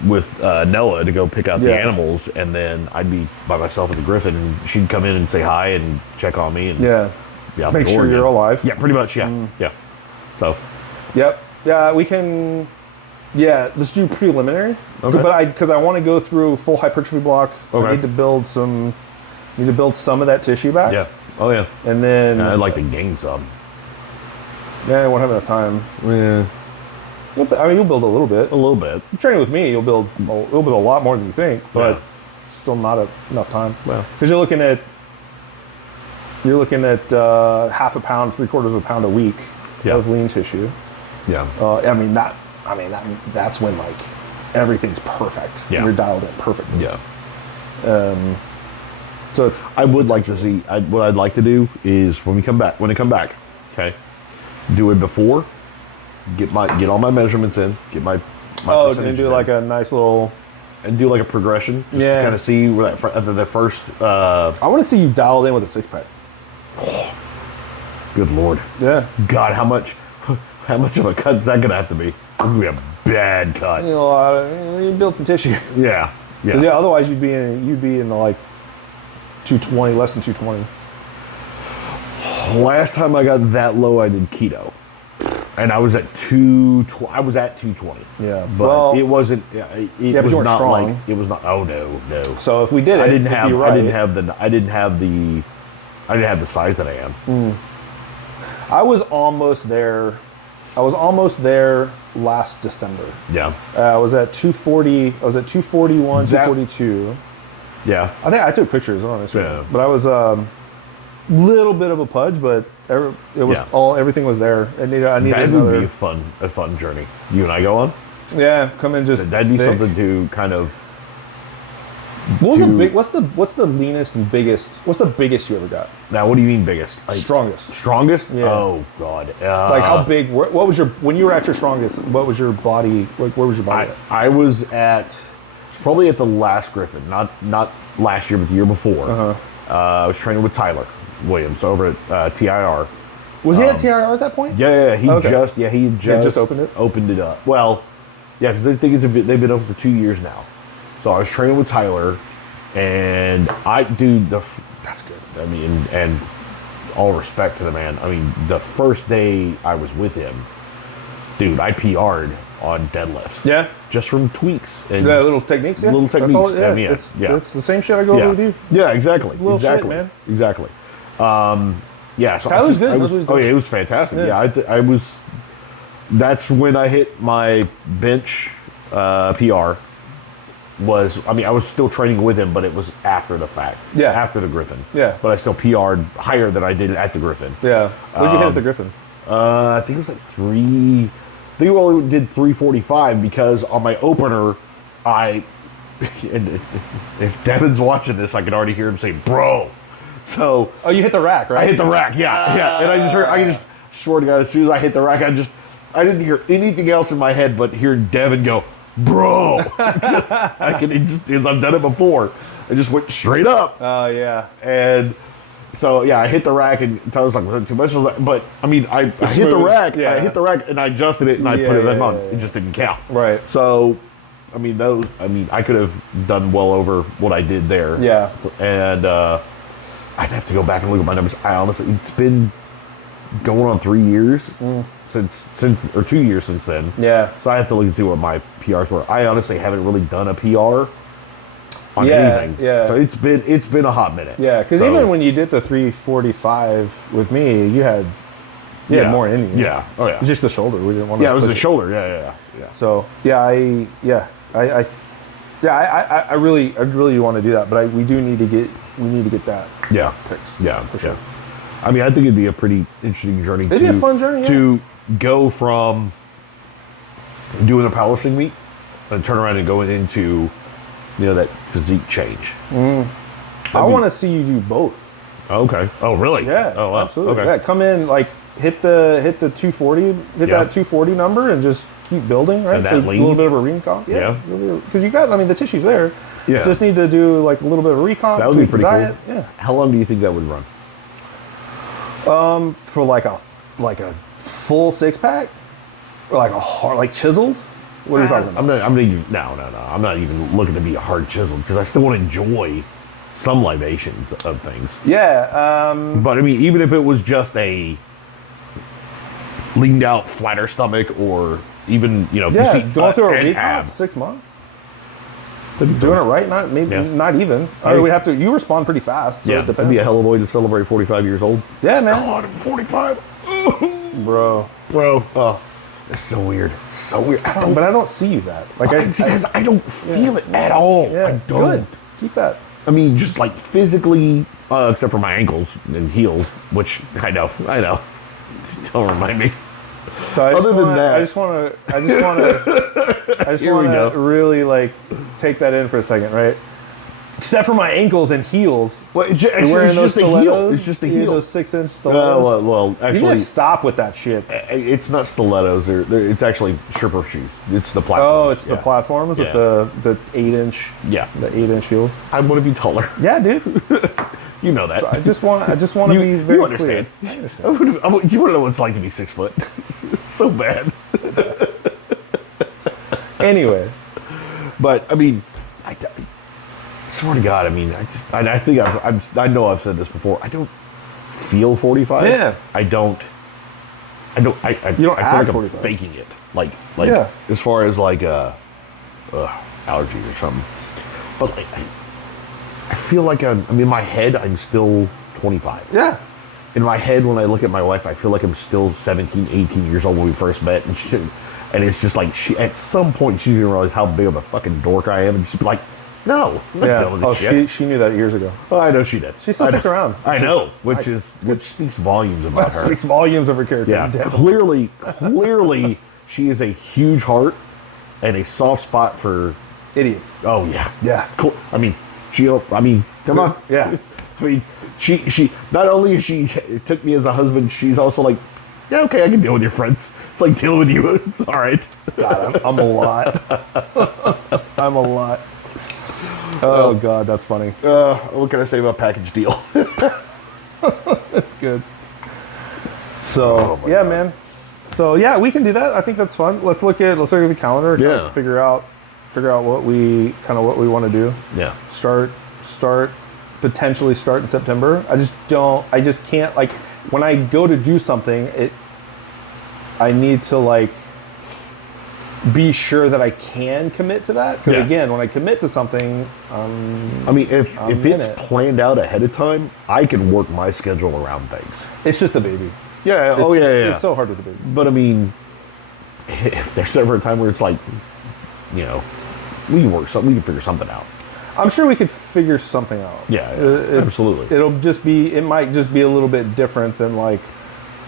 with Noah to go pick out the Yeah. animals, and then I'd be by myself at the Griffin, and she'd come in and say hi and check on me and Yeah. be out Make the door sure you're again. alive. Yeah, pretty much. Yeah, yeah. So Yep. Yeah, we can. Yeah, let's do preliminary. Okay. But because I want to go through full hypertrophy block. Okay. I need to build some. Some of that tissue back. yeah. Oh yeah. And then. I'd like to gain some. Yeah, I won't have enough time. Yeah, You'll build a little bit. a little bit. You're training with me, you'll build a lot more than you think, but Yeah. still not enough time. Well. Because you're looking at half a pound, 3/4 of a pound a week Yeah. of lean tissue. Yeah. That's when like everything's perfect. Yeah. You're dialed in perfectly. Yeah. So it's I would like to see. What I'd like to do is when I come back, okay, do it before. Get all my measurements in. Get my and percentages do in, like a nice little. and do like a progression. Just Yeah. to kind of see where the first. I want to see you dialed in with a 6-pack. Good Lord. Yeah. God, how much of a cut is that gonna have to be? It's gonna be a bad cut. You build some tissue. Yeah. Yeah. 'Cause, otherwise you'd be in the like 220, less than 220. Last time I got that low, I did keto, and I was at 220. I was at 220. Yeah, but well- it wasn't. It but was you weren't not strong. like it was not. Oh no. So if we did it, I didn't it'd have. be right. I didn't have the size that I am. I was almost there. I was almost there last December. Yeah. I was at 240. I was at 241, That- 242. Yeah. I think I took pictures on Instagram. Yeah. But I was little bit of a pudge, but it was Yeah. everything was there. I needed That another. would be a fun journey. You and I go on. Yeah, come in just. That'd be thick. something to kind of. What was to- the big? What's the leanest and biggest? What's the biggest you ever got? Now, what do you mean biggest? Like, Strongest. Strongest? Yeah. Oh God. Like how big? What was your when you were at your strongest? What was your body? Like where was your body at? I was at probably at the last Griffin, not last year, but the year before. I was training with Tyler Williams over at TIR. Was he at TIR at that point? Yeah, he Okay. just opened it? Opened it up. Well, yeah, because I think they've been open for 2 years now. So I was training with Tyler, and That's good. I mean, and all respect to the man. I mean, the first day I was with him, dude, I PR'd on deadlifts. Yeah. Just from tweaks and The little techniques, yeah. Little That's techniques, all, yeah. I mean, yeah. It's the same shit I go over with you. Yeah, exactly. It's little shit, exactly. man. Exactly. Yeah. So Tyler's good. I That's was, what he's yeah, it was fantastic. Yeah. Yeah, I was. That's when I hit my bench PR. was, I mean, I was still training with him, but it was after the fact. Yeah. After the Griffin. Yeah. But I still PR'd higher than I did at the Griffin. Yeah. What'd you hit at the Griffin? I think it was like I think we only did 345 because on my opener, and if Devin's watching this, I can already hear him say, bro. So. Oh, you hit the rack, right? I hit the rack, yeah. And I just swear to God, as soon as I hit the rack, I didn't hear anything else in my head but hearing Devin go, bro. Because I've done it before. I just went straight up. Oh, yeah. And so, yeah, I hit the rack and Tyler's like, was that too much? I was like, but, I mean, I hit the rack. Yeah. I hit the rack and I adjusted it and I put it back on. It just didn't count. Right. So, I mean, I could have done well over what I did there. Yeah. And I'd have to go back and look at my numbers. I honestly, it's been going on 3 years since or 2 years since then. Yeah. So I have to look and see what my PRs were. I honestly haven't really done a PR on anything. Yeah. So it's been a hot minute. Yeah, because even when you did the 345 with me, you had more in you. Yeah. Oh yeah. Just the shoulder. We didn't want to. Yeah, it was the shoulder. Yeah. So I really want to do that, but we need to get that fixed. Yeah, for sure. Yeah. I mean, I think it'd be a pretty interesting journey. It'd be a fun journey, yeah. To go from doing a powerlifting meet and turn around and go into, that physique change. I want to see you do both. Okay. Oh, really? Yeah. Oh, wow. Absolutely. Okay. Yeah. Come in, like hit the 240, that 240 number, and just keep building. Right. And that so lean? a little bit of a recon. Yeah. Because you got, the tissue's there. Yeah. Just need to do like a little bit of a recon. That would be pretty diet. cool. Yeah. How long do you think that would run? For like a full 6-pack, or like a hard, like chiseled. What are you talking about? I'm not even looking to be a hard chisel because I still want to enjoy some libations of things. Yeah. But I mean, even if it was just a leaned out, flatter stomach, or even going through a recon, abs. 6 months. Doing it right, not even. We have to. You respond pretty fast. So it depends. It'd be a hell of a way to celebrate 45 years old. Yeah, man. God, I'm 45. Bro. Oh, it's so weird. So weird. But I don't see you that. Like I don't feel it at all. Yeah, I don't. Good. Keep that. I mean, just like physically, except for my ankles and heels, which I know. Don't remind me. So I just want to really like take that in for a second, right? Except for my ankles and heels. Well, it's just the heel. It's just the heel. Those 6-inch stilettos. Well, actually, you just stop with that shit. It's not stilettos. It's actually stripper shoes. It's the platforms. Oh, it's the platforms with the 8-inch. Yeah, the 8-inch heels. I want to be taller. Yeah, dude. You know that. So I just want to be very you understand. clear. I understand. You want to know what it's like to be 6 foot? It's so bad. Anyway, but I mean, I swear to God, I mean, I think I know I've said this before. I don't feel 45. Yeah. I don't. You don't I feel feel like I'm 45. faking it. Like Yeah. as far as like allergies or something. But like, I feel like in my head, I'm still 25. Yeah. In my head, when I look at my wife, I feel like I'm still 17, 18 years old when we first met. And it's just like, at some point, she's going to realize how big of a fucking dork I am. And she's like, no, I'm not dealing with this shit. She knew that years ago. Oh, I know she did. She still sticks around. I know, which speaks volumes about her. Speaks volumes of her character. Yeah, clearly, she is a huge heart and a soft spot for idiots. Oh, yeah. Yeah. Cool. I mean, come on. Yeah. I mean, she not only is she took me as a husband, she's also like, yeah, okay, I can deal with your friends. It's like dealing with you. It's all right. God, I'm a lot. I'm a lot. Oh, God, that's funny. What can I say about package deal? That's good. So, yeah, God, man. So, yeah, we can do that. I think that's fun. Let's look at the calendar. Kind of figure out what we want to do. Yeah. Potentially start in September. I just can't, like, when I go to do something, I need to, like, be sure that I can commit to that. Because again, when I commit to something, I mean, if it's planned out ahead of time, I can work my schedule around things. It's just a baby. Yeah. It's so hard with the baby. But I mean, if there's ever a time where it's like, we can work something. We can figure something out. I'm sure we could figure something out. Yeah, absolutely. It might just be a little bit different than like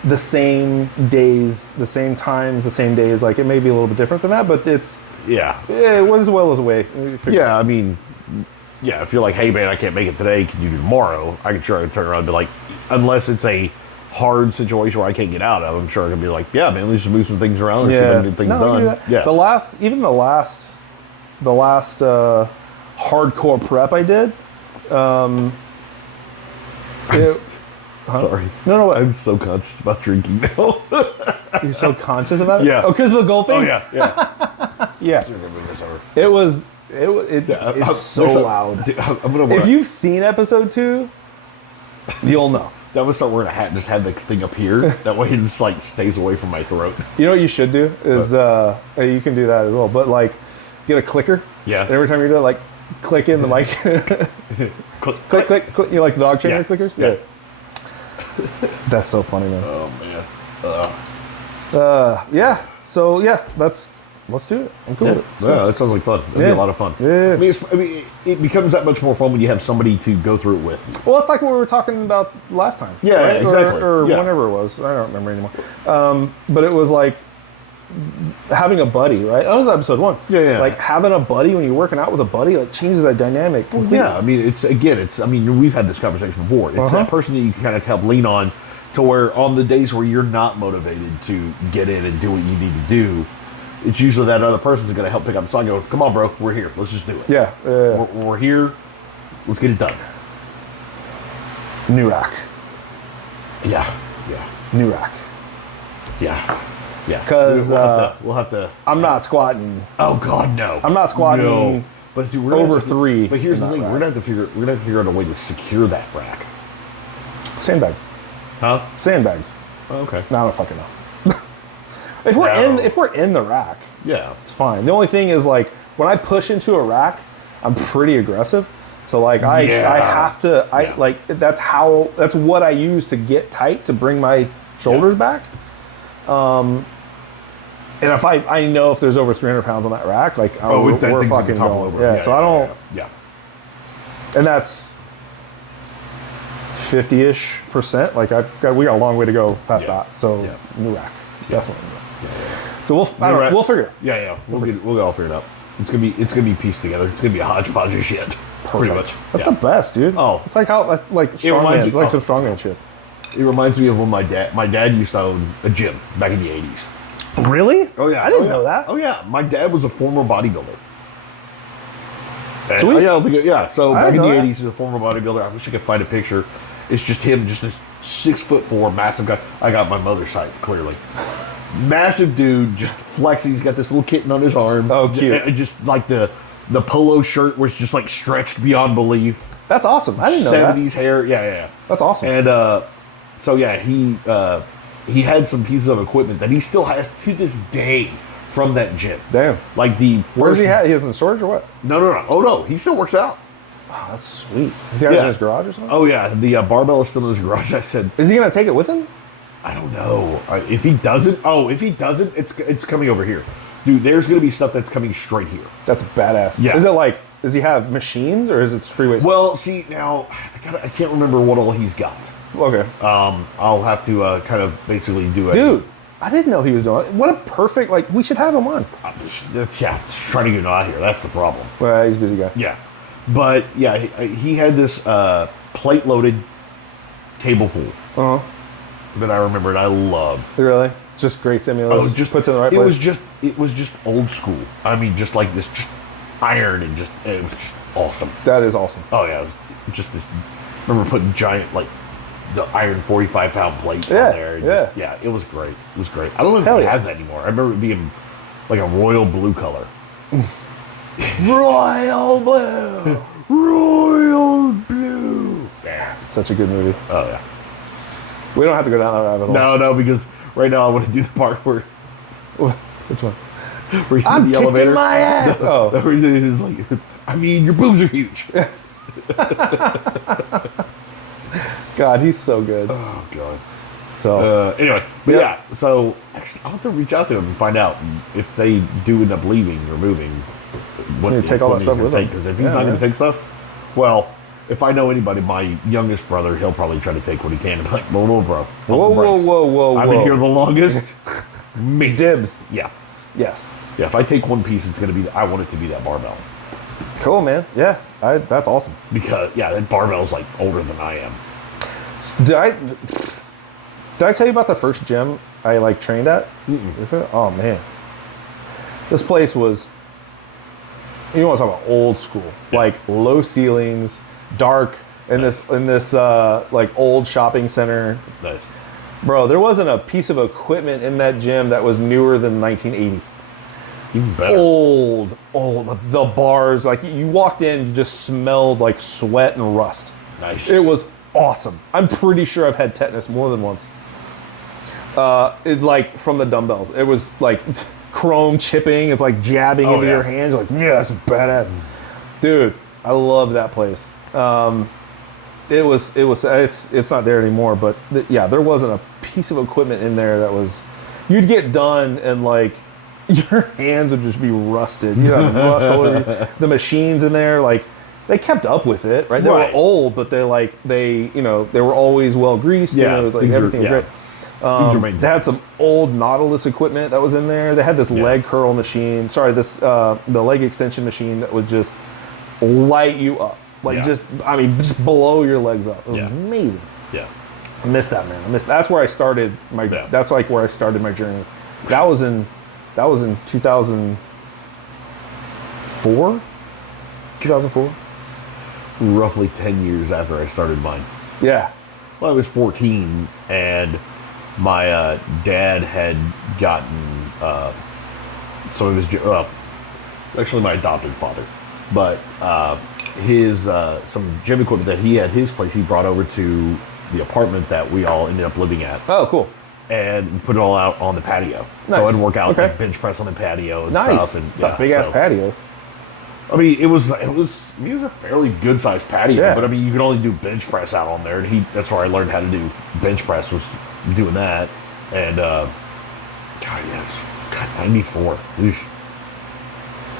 the same days, the same times, the same days. Like it may be a little bit different than that, but it was as well as a way. Yeah, I mean, yeah, if you're like, hey man, I can't make it today, can you do tomorrow? I can turn around and be like, unless it's a hard situation where I can't get out of, I'm sure I can be like, yeah man, let's just move some things around and see if I can get things done. Yeah. The last hardcore prep I did. Sorry. No. I'm so conscious about drinking now. You're so conscious about it? Yeah. Oh, because of the goal thing? Oh, yeah. Yeah. It's so loud. Dude, I'm gonna if you've seen episode 2, you'll know. I'm gonna start wearing a hat and just have the thing up here. That way it just like stays away from my throat. You know what you should do is you can do that as well, but like get a clicker. Yeah. And every time you do it, like click in the mic. click. You know, like the dog trainer clickers? Yeah. That's so funny, man. Oh man. Yeah. So yeah, let's do it. I'm cool with it. Yeah, that sounds like fun. It'll be a lot of fun. Yeah. I mean, it becomes that much more fun when you have somebody to go through it with. Well, it's like what we were talking about last time. Yeah, right? exactly. Or whenever it was. I don't remember anymore. But it was like having a buddy, right? That was episode 1. Yeah. Like having a buddy when you're working out with a buddy, like changes that dynamic completely. Yeah, I mean, we've had this conversation before. It's that person that you can kind of help lean on to where on the days where you're not motivated to get in and do what you need to do, it's usually that other person's going to help pick up the slack and go, come on, bro, we're here. Let's just do it. Yeah. We're here. Let's get it done. New rack. Yeah. New rack. Yeah. Because we'll have to. I'm not squatting. Oh God, no. I'm not squatting. No. But see, we're over 3. But here's the thing: we're gonna have to figure out a way to secure that rack. Sandbags. Huh? Sandbags. Oh, okay. No, I don't fucking know. If we're in the rack, yeah, it's fine. The only thing is like when I push into a rack, I'm pretty aggressive. So like I have to like that's what I use to get tight to bring my shoulders back. And if I know if there's over 300 pounds on that rack, like we're fucking going. Over. Yeah, so I don't. Yeah. And that's 50-ish%. Like we got a long way to go past that. So new rack, definitely. So we'll figure it. Yeah. We'll get it all figured out. It's gonna be pieced together. It's gonna be a hodgepodge of shit. Pretty much. That's the best, dude. Oh, it's like how like strongman. It's like some strongman shit. It reminds me of when my dad used to own a gym back in the 80s. Really? Oh yeah. I didn't know that. Oh yeah. My dad was a former bodybuilder. Sweet. So back in the 80s, he was a former bodybuilder. I wish I could find a picture. It's just him, just this 6'4" massive guy. I got my mother's height clearly. Massive dude, just flexing. He's got this little kitten on his arm. Oh, cute. Just like the polo shirt was just like stretched beyond belief. That's awesome. I didn't know that. 70s hair. Yeah. That's awesome. And so yeah, he had some pieces of equipment that he still has to this day from that gym. Damn. Like the first. Where does he have? He has in storage or what? No. Oh no, he still works out. Oh, that's sweet. Is he got it in his garage or something? Oh yeah, the barbell is still in his garage. I said. Is he gonna take it with him? I don't know. If he doesn't, it's coming over here, dude. There's gonna be stuff that's coming straight here. That's badass. Yeah. Is it like? Does he have machines or is it free weight? Well, see now, I can't remember what all he's got. Okay. I'll have to kind of basically do it. Dude, I didn't know he was doing it. What a perfect, like, we should have him on. Just trying to get him out here. That's the problem. Well, he's a busy guy. Yeah. But, yeah, he had this plate-loaded cable pool that I remembered I loved. Really? Just great stimulus. Oh, just puts it in the right place. It was just old school. I mean, just like this, just iron and it was just awesome. That is awesome. Oh, yeah. It was just this, I remember putting giant, like, the iron 45-pound plate on there. It was great. It was great. I don't know if it has that anymore. I remember it being like a royal blue color. Royal blue. Royal blue. Yeah. Such a good movie. Oh, yeah. We don't have to go down that rabbit hole. No, because right now I want to do the part where... Which one? Where he's in the elevator. My ass. No, where he's like, I mean, your boobs are huge. God, he's so good. Oh, God. So anyway, but so actually, I'll have to reach out to him and find out if they do end up leaving or moving. what You take all that stuff with him. Because if he's Yeah, not going man. to take stuff, well, if I know anybody, my youngest brother, he'll probably try to take what he can. And be like, whoa, bro. Whoa. I've been here the longest. Me. Dibs. Yeah. Yes. Yeah, if I take one piece, it's going to be, I want it to be that barbell. Cool, man. Yeah, that's awesome. Because, yeah, that barbell's like older than I am. Did I tell you about the first gym I like trained at? Oh man, this place was. You want to talk about old school, like low ceilings, dark, in this like old shopping center. It's nice. Bro, there wasn't a piece of equipment in that gym that was newer than 1980. Even better. Old. The bars, like you walked in, you just smelled like sweat and rust. Nice. It was awesome. I'm pretty sure I've had tetanus more than once. Like from the dumbbells. It was like chrome chipping. It's like jabbing into your hands. Like, yeah, that's badass. Dude, I love that place. It's not there anymore, but yeah, there wasn't a piece of equipment in there that was, you'd get done and like your hands would just be rusted. You know, rust all over you. The machines in there, like they kept up with it, right? They were old, but they were always well greased. Yeah, and it was like everything was great. They had some old Nautilus equipment that was in there. They had this leg curl machine. Sorry, the leg extension machine that would just light you up. Like just blow your legs up. It was amazing. Yeah. I miss that, man. That's where I started that's like where I started my journey. That was in 2004? 2004? Roughly 10 years after I started mine. Yeah. Well, I was 14, and my dad had gotten some of his, actually my adopted father, but his some gym equipment that he had his place, he brought over to the apartment that we all ended up living at. Oh, cool. And we put it all out on the patio. Nice. So I'd work out like bench press on the patio and stuff. And it's a big ass patio. I mean, it was a fairly good sized patio, Yeah. but I mean, you could only do bench press out on there, and that's where I learned how to do bench press, was doing that. And God, 94. Oof. It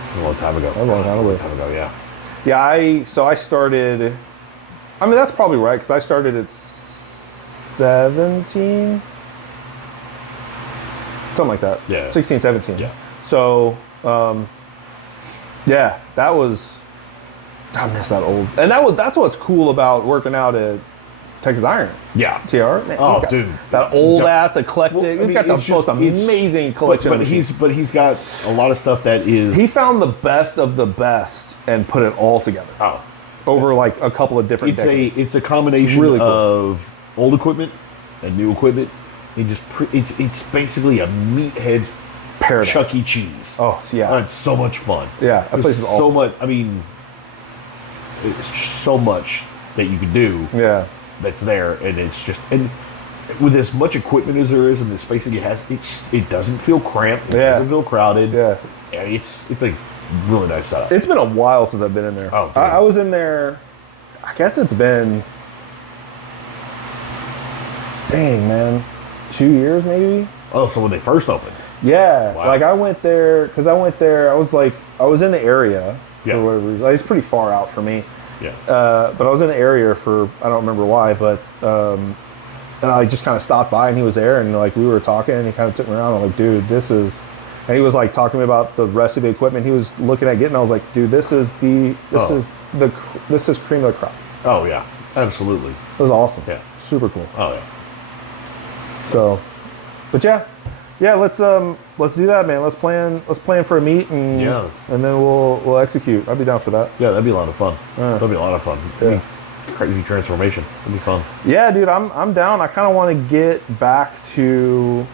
was a long time ago. That was a long time ago. Yeah. Yeah, I started. I mean, that's probably right because I started at 17, something like that. Yeah. 16, 17. Yeah. So, yeah, that was. I miss that old, and that's what's cool about working out at Texas Iron. Yeah. TR. Man, Oh, he's got dude. that old ass eclectic. Well, I he's mean, got the it's most just- it's- amazing collection. of machines. But he's got a lot of stuff that is. He found the best of the best and put it all together over like a couple of different decades. It's a combination It's really cool. of old equipment and new equipment. It's basically a meathead's Paradise. Chuck E. Cheese. Oh, yeah. It's so much fun. Yeah, that place is so awesome. much. I mean, it's just so much that you can do. Yeah. That's there, and it's just, and with as much equipment as there is and the space that he has, it doesn't feel cramped. It doesn't feel crowded. Yeah. And it's a really nice setup. It's been a while since I've been in there. Oh, I was in there, I guess it's been, dang, man, 2 years maybe? Oh, so when they first opened. Yeah. Wow. Like I went there, I was in the area Yeah. for whatever reason. Like, it's pretty far out for me. Yeah. But I was in the area for, I don't remember why, but and I just kind of stopped by and he was there and like we were talking and he kind of took me around. I'm like, dude, this is, and he was like talking to me about the rest of the equipment he was looking at getting. I was like, dude, this is cream of the crop. Oh yeah, absolutely. It was awesome. Yeah. Super cool. Oh yeah. So, but yeah, let's do that, man. Let's plan for a meet and and then we'll execute. I'd be down for that. Yeah, that'd be a lot of fun. That'd be a lot of fun. Yeah. Crazy transformation. It'd be fun. Yeah, dude, I'm down. I kind of want to get back to.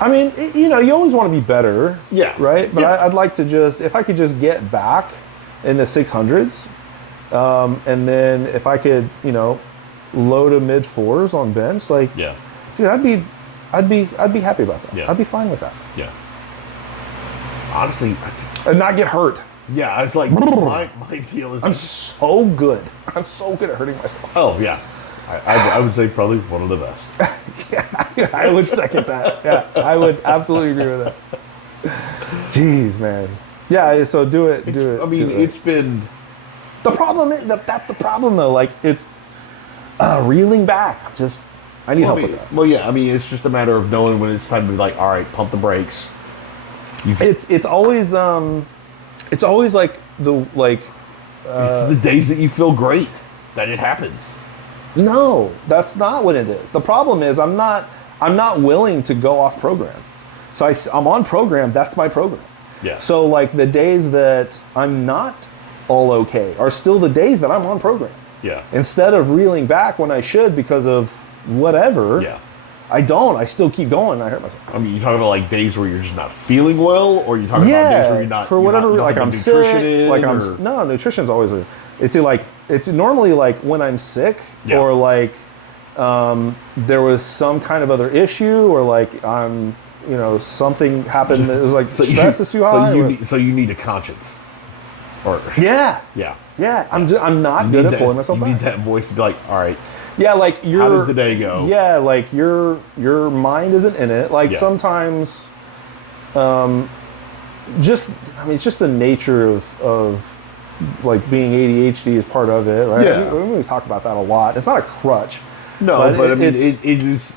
I mean, you always want to be better. Yeah. Right. But Yeah. I'd like to if I could just get back in the 600s, and then if I could, low to mid fours on bench, like, Yeah. dude, I'd be happy about that. Yeah. I'd be fine with that. Yeah. Honestly, And not get hurt. yeah, it's like my deal is. I'm so good. I'm so good at hurting myself. Oh yeah, I would say probably one of the best. Yeah, I would second that. Yeah, I would absolutely agree with that. Jeez, man. Yeah, so do it. Do it. I mean, do it. it's been. The problem is that's the problem though. Like it's reeling back. I need help with that. Well, yeah. I mean, it's just a matter of knowing when it's time to be like, all right, pump the brakes. It's always like it's the days that you feel great that it happens. no, that's not what it is. The problem is I'm not willing to go off program. So I'm on program. That's my program. Yeah. So like the days that I'm not all okay are still the days that I'm on program. Yeah. Instead of reeling back when I should because of whatever. Yeah. I don't. I still keep going. I hurt myself. I mean, you talking about like days where you're just not feeling well, or you talking about days where you're not for whatever you're not like I'm nutrition sick. in, Like or... no, nutrition's always it's normally like when I'm sick Yeah. or like there was some kind of other issue or like I'm something happened that was like stress is too high. So you need a conscience, or yeah. I'm not good at pulling myself You back. need that voice to be like, all right, Yeah, like how did today go? Yeah, like your mind isn't in it. Like Yeah. sometimes, it's just the nature of like being ADHD is part of it, right? Yeah. We talk about that a lot. It's not a crutch. No, but I mean, it is.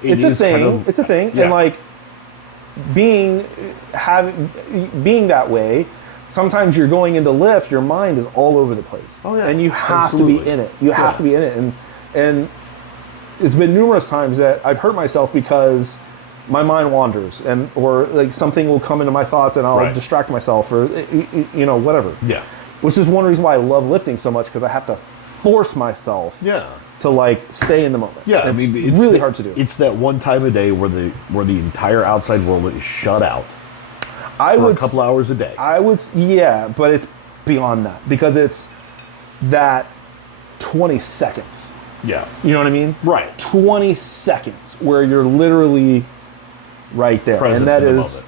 It's a thing. Kind of, it's a thing, yeah. and like being that way. Sometimes you're going into lift, your mind is all over the place. Oh, yeah. And you have to Absolutely. be in it. You have to be in it. And it's been numerous times that I've hurt myself because my mind wanders or like something will come into my thoughts and I'll Right. distract myself or whatever. Yeah. Which is one reason why I love lifting so much because I have to force myself Yeah. to like stay in the moment. Yeah, And I mean, it's really hard to do. It's that one time a day where the entire outside world is shut out I for would a couple hours a day. yeah, but it's beyond that because it's that 20 seconds. Yeah. You know what I mean? Right. 20 seconds where you're literally right there. Present and that in the is moment.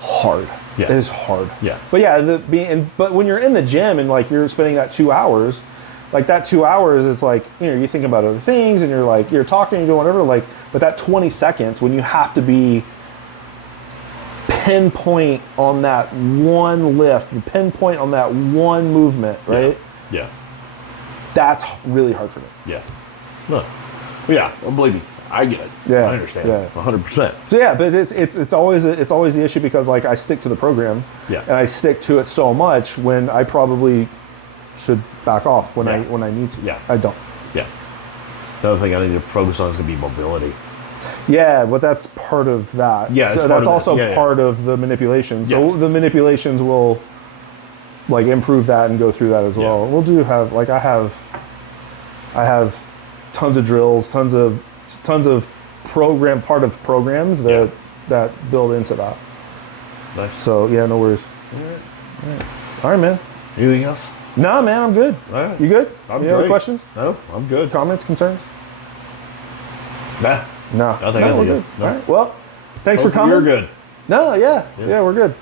hard. Yeah. It is hard. Yeah. But yeah, but when you're in the gym and like you're spending that 2 hours, like that 2 hours is like, you think about other things and you're talking and doing whatever, like, but that 20 seconds when you have to be pinpoint on that one lift, pinpoint on that one movement, right? Yeah. That's really hard for me. Yeah. No. Yeah. Believe me, I get it. Yeah, I understand. yeah. 100%. So yeah, but it's always the issue because like I stick to the program, Yeah. and I stick to it so much when I probably should back off when Yeah. I need to. Yeah. I don't. Yeah. The other thing I need to focus on is going to be mobility. Yeah, but that's part of that. Yeah, it's so part that's of that. Also Yeah, yeah. part of the manipulation. So Yeah. the manipulations will like improve that and go through that as well. Yeah. We'll do have like I have tons of drills, tons of programs that build into that. Nice. So yeah, no worries. All right, man. Anything else? Nah, man, I'm good. All right. You good? I'm Any other great. questions? No, I'm good. Comments? Concerns? Nah. No. I think we're I'm good. No. All right. Well, thanks for Hopefully coming. You're good. No, yeah, we're good.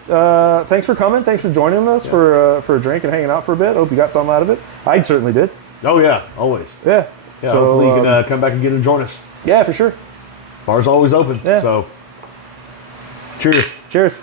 Thanks for coming. Thanks for joining us for a drink and hanging out for a bit. Hope you got something out of it. I certainly did. Oh, yeah. Always. Yeah. Yeah, So, hopefully you can come back again and join us. yeah, for sure. Bar's always open. Yeah. So, Cheers.